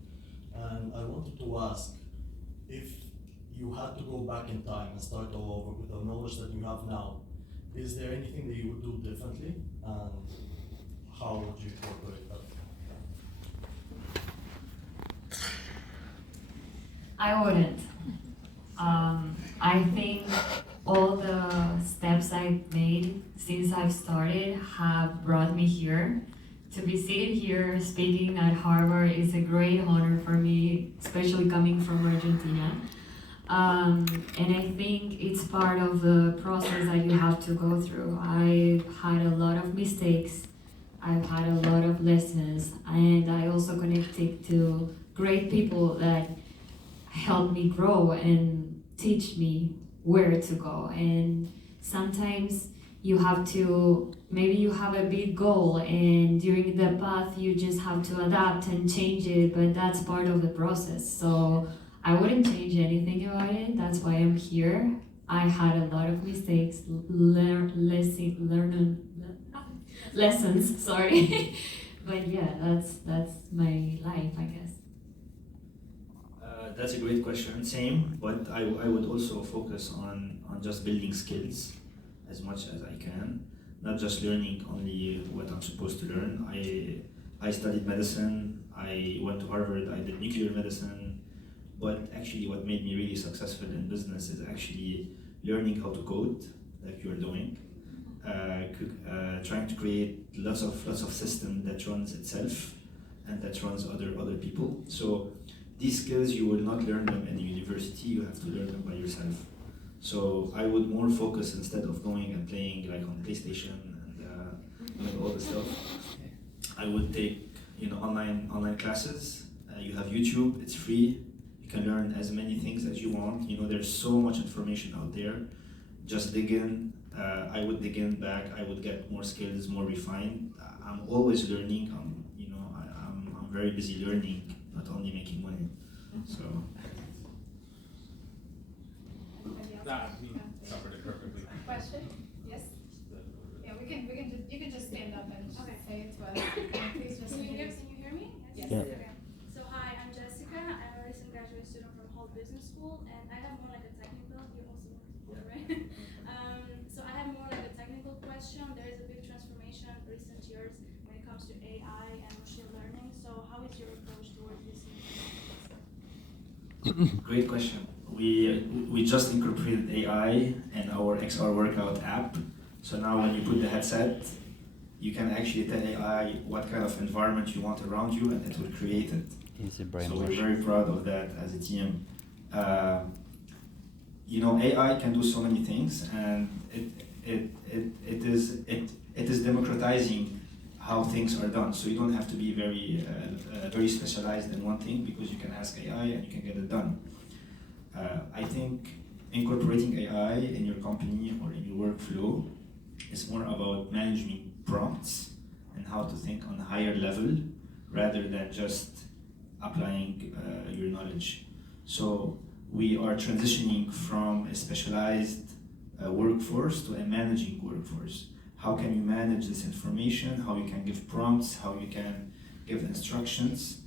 And I wanted to ask, if you had to go back in time and start all over with the knowledge that you have now, is there anything that you would do differently, and how would you incorporate that? I wouldn't. I think all the steps I've made since I've started have brought me here. To be seated here speaking at Harvard is a great honor for me, especially coming from Argentina. And I think it's part of the process that you have to go through. I've had a lot of mistakes. I've had a lot of lessons, and I also connected to great people that helped me grow and teach me where to go. And sometimes you have to, maybe you have a big goal, and during the path you just have to adapt and change it, but that's part of the process. So I wouldn't change anything about it. That's why I'm here. I had a lot of mistakes, lessons, sorry. But yeah, that's my life, I guess. That's a great question. Same, but I would also focus on just building skills as much as I can, not just learning only what I'm supposed to learn. I studied medicine, I went to Harvard, I did nuclear medicine, but actually what made me really successful in business is actually learning how to code, like you're doing, trying to create lots of systems that runs itself and that runs other people. So these skills, you will not learn them in the university, you have to learn them by yourself. So I would more focus, instead of going and playing like on PlayStation and all the stuff, I would take online classes. You have YouTube, it's free. You can learn as many things as you want. There's so much information out there. Just dig in. I would dig in back. I would get more skills, more refined. I'm always learning. I'm very busy learning, not only making money. So. Anybody else? That covered it perfectly. Question? Yes? Yeah, you can just stand up and just say it to us. Please just Can you introduce. hear me? Yes. Yeah. Okay. So hi, I'm Jessica. I'm a recent graduate student from Harvard Business School, and I have more like a technical. You also right? So I have more like a technical question. There is a big transformation in recent years when it comes to AI and machine learning. So how is your approach towards this? Great question. We just incorporated AI in our XR workout app. So now when you put the headset, you can actually tell AI what kind of environment you want around you, and it will create it. Is it So we're very proud of that as a team. You know, AI can do so many things, and it is democratizing how things are done. So you don't have to be very specialized in one thing, because you can ask AI and you can get it done. I think incorporating AI in your company or in your workflow is more about managing prompts and how to think on a higher level rather than just applying your knowledge. So we are transitioning from a specialized workforce to a managing workforce. How can you manage this information? How you can give prompts? How you can give instructions?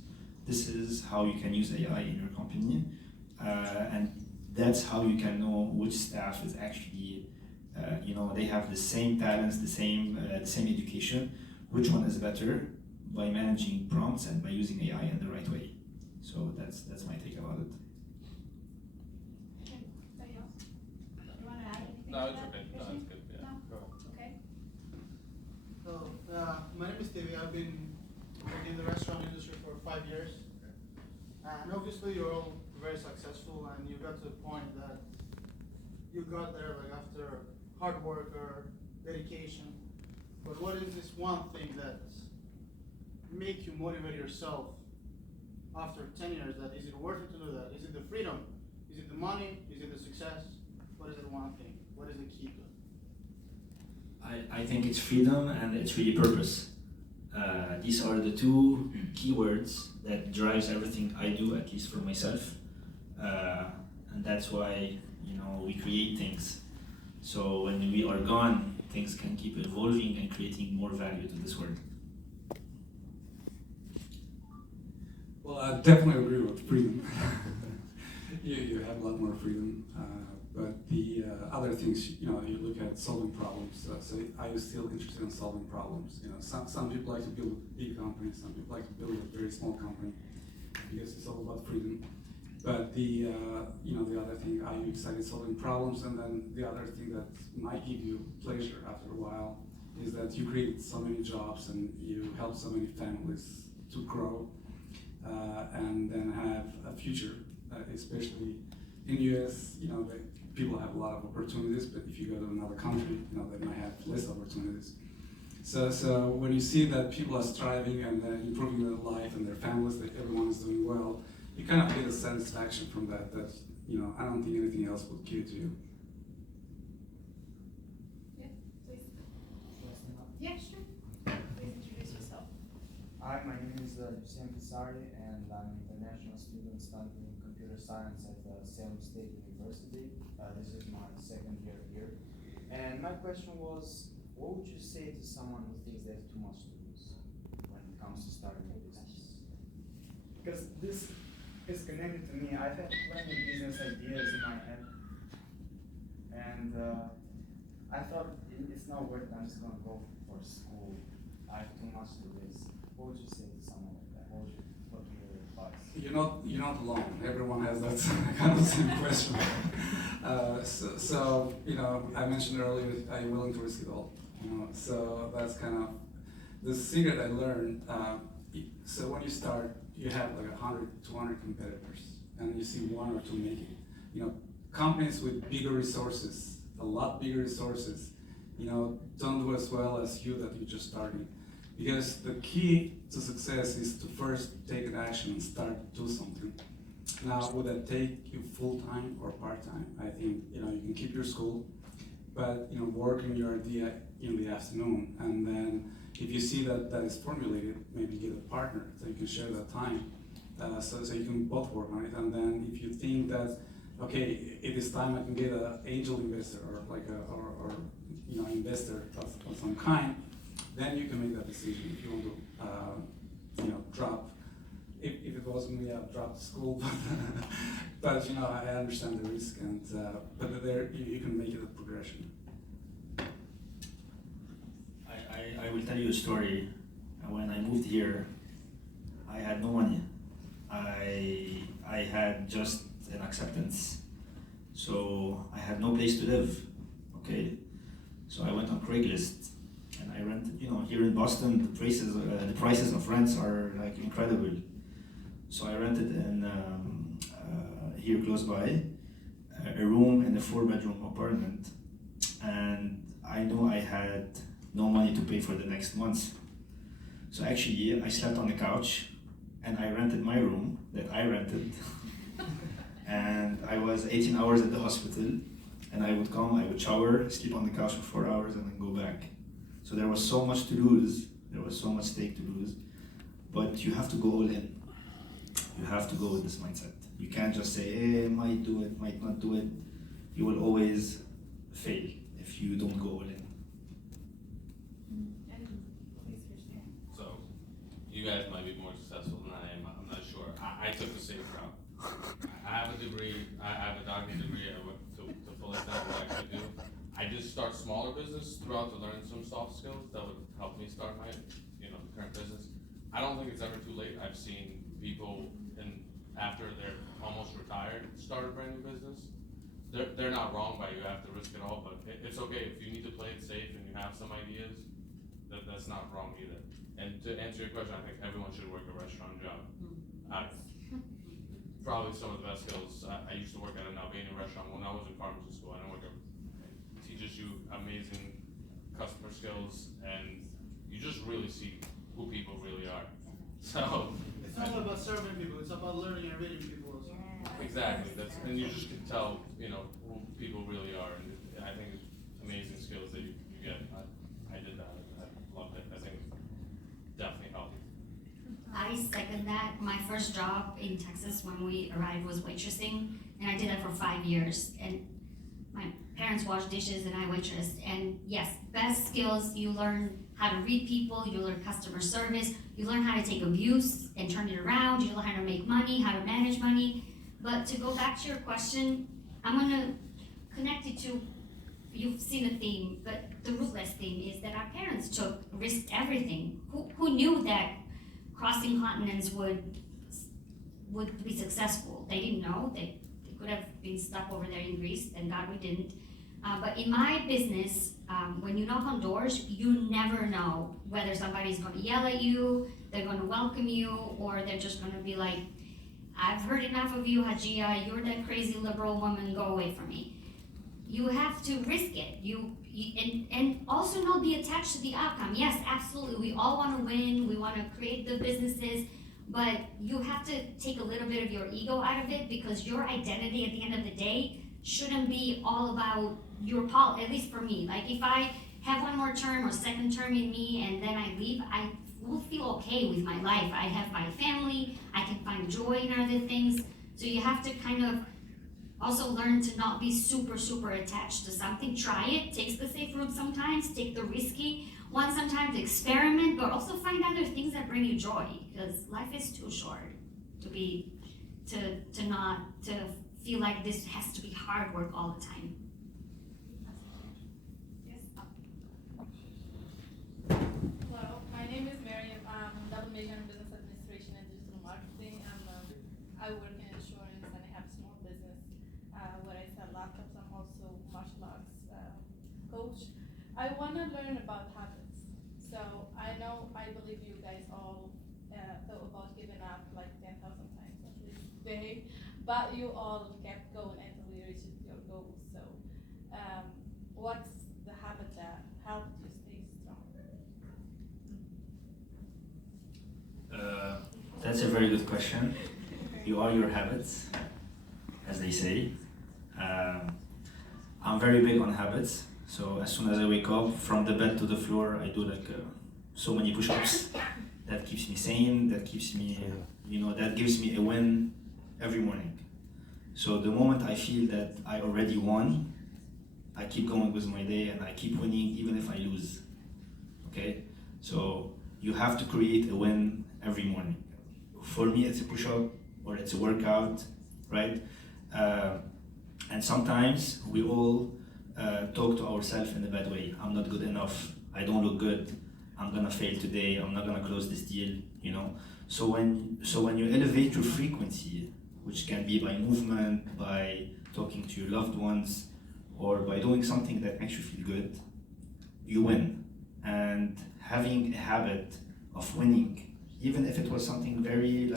This is how you can use AI in your company. And that's how you can know which staff is actually, they have the same talents, the same education. Which one is better by managing prompts and by using AI in the right way. So that's my take about it. Anybody else? You want to add anything? No, to it's that, okay. No, Christian? it's good. Yeah. No? Go ahead. Okay. So, my name is Stevie. I've been in the restaurant industry for 5 years. And obviously you're all very successful, and you got to the point that you got there like after hard work or dedication. But what is this one thing that make you motivate yourself after 10 years? That is it worth it to do that? Is it the freedom? Is it the money? Is it the success? What is it one thing? What is the key to it? I think it's freedom and it's really purpose. These are the two keywords that drives everything I do, at least for myself. And that's why, we create things. So when we are gone, things can keep evolving and creating more value to this world. Well, I definitely agree with freedom. you have a lot more freedom. But the other things, you look at solving problems. So are you still interested in solving problems? Some people like to build big companies, some people like to build a very small company, because it's all about freedom. But the other thing, are you excited solving problems? And then the other thing that might give you pleasure after a while is that you create so many jobs and you help so many families to grow and then have a future, especially in the US, people have a lot of opportunities, but if you go to another country, they might have less opportunities. So when you see that people are striving and improving their life and their families, that everyone is doing well, you kind of get a satisfaction from that, I don't think anything else would give it to you. Yeah, please. Yeah, sure. Please introduce yourself. Hi, my name is Hussein Pisari, and I'm an international student studying computer science at Salem State University. This is my second year here. And my question was, what would you say to someone who thinks they have too much to lose when it comes to starting a business? Because this is connected to me. I've had plenty of business ideas in my head. And I thought it's not worth it. I'm just going to go for school. I have too much to lose. What would you say to someone like that? What would be your advice? You're not alone. Everyone has that kind of same question. So I mentioned earlier, are you willing to risk it all? So that's kind of the secret I learned. So when you start, you have like 100, 200 competitors, and you see one or two making it. Companies with bigger resources, a lot bigger resources, don't do as well as you that you're just starting. Because the key to success is to first take an action and start do something. Now, would that take you full-time or part-time? I think, you can keep your school, but, work in your idea in the afternoon, and then, if you see that that is formulated, maybe get a partner so you can share that time, so you can both work on it. And then if you think that, okay, it is time I can get an angel investor or like or investor of some kind, then you can make that decision if you want to drop. If it wasn't me, I'd drop the school, but I understand the risk, and but there you can make it a progression. I will tell you a story. When I moved here, I had no money. I had just an acceptance, so I had no place to live. Okay, so I went on Craigslist and I rented. Here in Boston, the prices of rents are like incredible. So I rented in here close by a room in a 4-bedroom apartment, and I knew I had no money to pay for the next month. So actually, I slept on the couch, and I rented my room that I rented, and I was 18 hours at the hospital, and I would come, I would shower, sleep on the couch for 4 hours, and then go back. So there was so much to lose, there was so much stake to lose, but you have to go all in. You have to go with this mindset. You can't just say, hey, might do it, might not do it. You will always fail if you don't go all in. So, you guys might be more successful than I am, I'm not sure. I took the safe route. I have a degree, I have a doctorate degree, I went to full extent what I could do. I did start smaller business throughout to learn some soft skills that would help me start my, current business. I don't think it's ever too late. I've seen people after they're almost retired start a brand new business. They're not wrong by you have to risk it all, but it's okay if you need to play it safe and you have some ideas. That's not wrong either. And to answer your question, I think everyone should work a restaurant job. Probably some of the best skills. I used to work at an Albanian restaurant when I was in pharmacy school. I know it teaches you amazing customer skills, and you just really see who people really are. So it's not about serving people; it's about learning and reading people as well. Exactly. And you just can tell, who people really are, and I think it's amazing skills that you get. I did that. I loved it. I think it definitely helped. I second that. My first job in Texas when we arrived was waitressing, and I did that for 5 years. And my parents washed dishes and I waitressed. And yes, best skills, you learn how to read people, you learn customer service, you learn how to take abuse and turn it around, you learn how to make money, how to manage money. But to go back to your question, I'm gonna connect it to, you've seen a theme, but the rootless theme is that our parents risked everything. Who knew that crossing continents would be successful? They didn't know. They could have been stuck over there in Greece, thank God we didn't. But in my business, when you knock on doors, you never know whether somebody's going to yell at you, they're going to welcome you, or they're just going to be like, I've heard enough of you, Hajia, you're that crazy liberal woman, go away from me. You have to risk it. And also not be attached to the outcome. Yes, absolutely, we all want to win, we want to create the businesses, but you have to take a little bit of your ego out of it, because your identity at the end of the day shouldn't be all about your at least for me. Like if I have one more term or second term in me and then I leave, I will feel okay with my life. I have my family, I can find joy in other things. So you have to kind of also learn to not be super, super attached to something. Try it, take the safe route sometimes, take the risky one sometimes, experiment, but also find other things that bring you joy, because life is too short to feel like this has to be hard work all the time. Hello, my name is Miriam. I'm double major in business administration and digital marketing. I work in insurance and I have a small business where I sell laptops. I'm also martial arts coach. I want to learn about habits. So I believe you guys all thought about giving up like 10,000 times at least a day, but you all kept going until you reached your goals. So what's the habit that helped you stay strong? That's a very good question. You are your habits, as they say. I'm very big on habits. So as soon as I wake up, from the bed to the floor, I do like so many push-ups. That keeps me sane, that keeps me, that gives me a win every morning. So the moment I feel that I already won, I keep going with my day and I keep winning even if I lose, okay? So you have to create a win every morning. For me, it's a push-up or it's a workout, right? And sometimes we all talk to ourselves in a bad way. I'm not good enough, I don't look good, I'm gonna fail today, I'm not gonna close this deal, So when you elevate your frequency, which can be by movement, by talking to your loved ones, or by doing something that makes you feel good, you win. And having a habit of winning, even if it was something very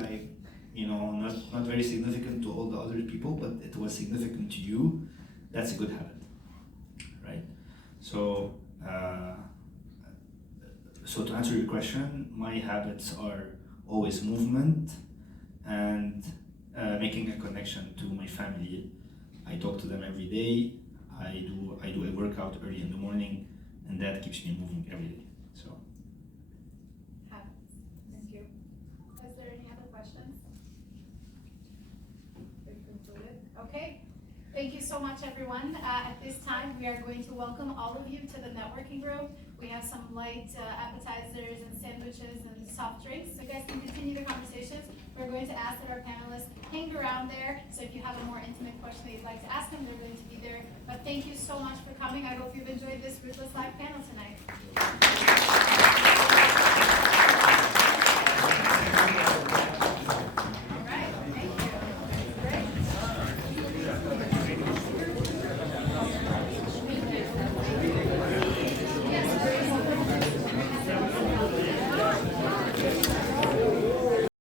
not very significant to all the other people, but it was significant to you, that's a good habit, right? So to answer your question, my habits are always movement and making a connection to my family. I talk to them every day. I do a workout early in the morning, and that keeps me moving every day. So. Thank you. Is there any other questions? We've concluded. Okay. Thank you so much, everyone. At this time, we are going to welcome all of you to the networking room. We have some light appetizers and sandwiches and soft drinks, so you guys can continue the conversations. We're going to ask that our panelists hang around there, so if you have a more intimate question that you'd like to ask them, they're going to be there. But thank you so much for coming. I hope you've enjoyed this Rootless Live panel tonight.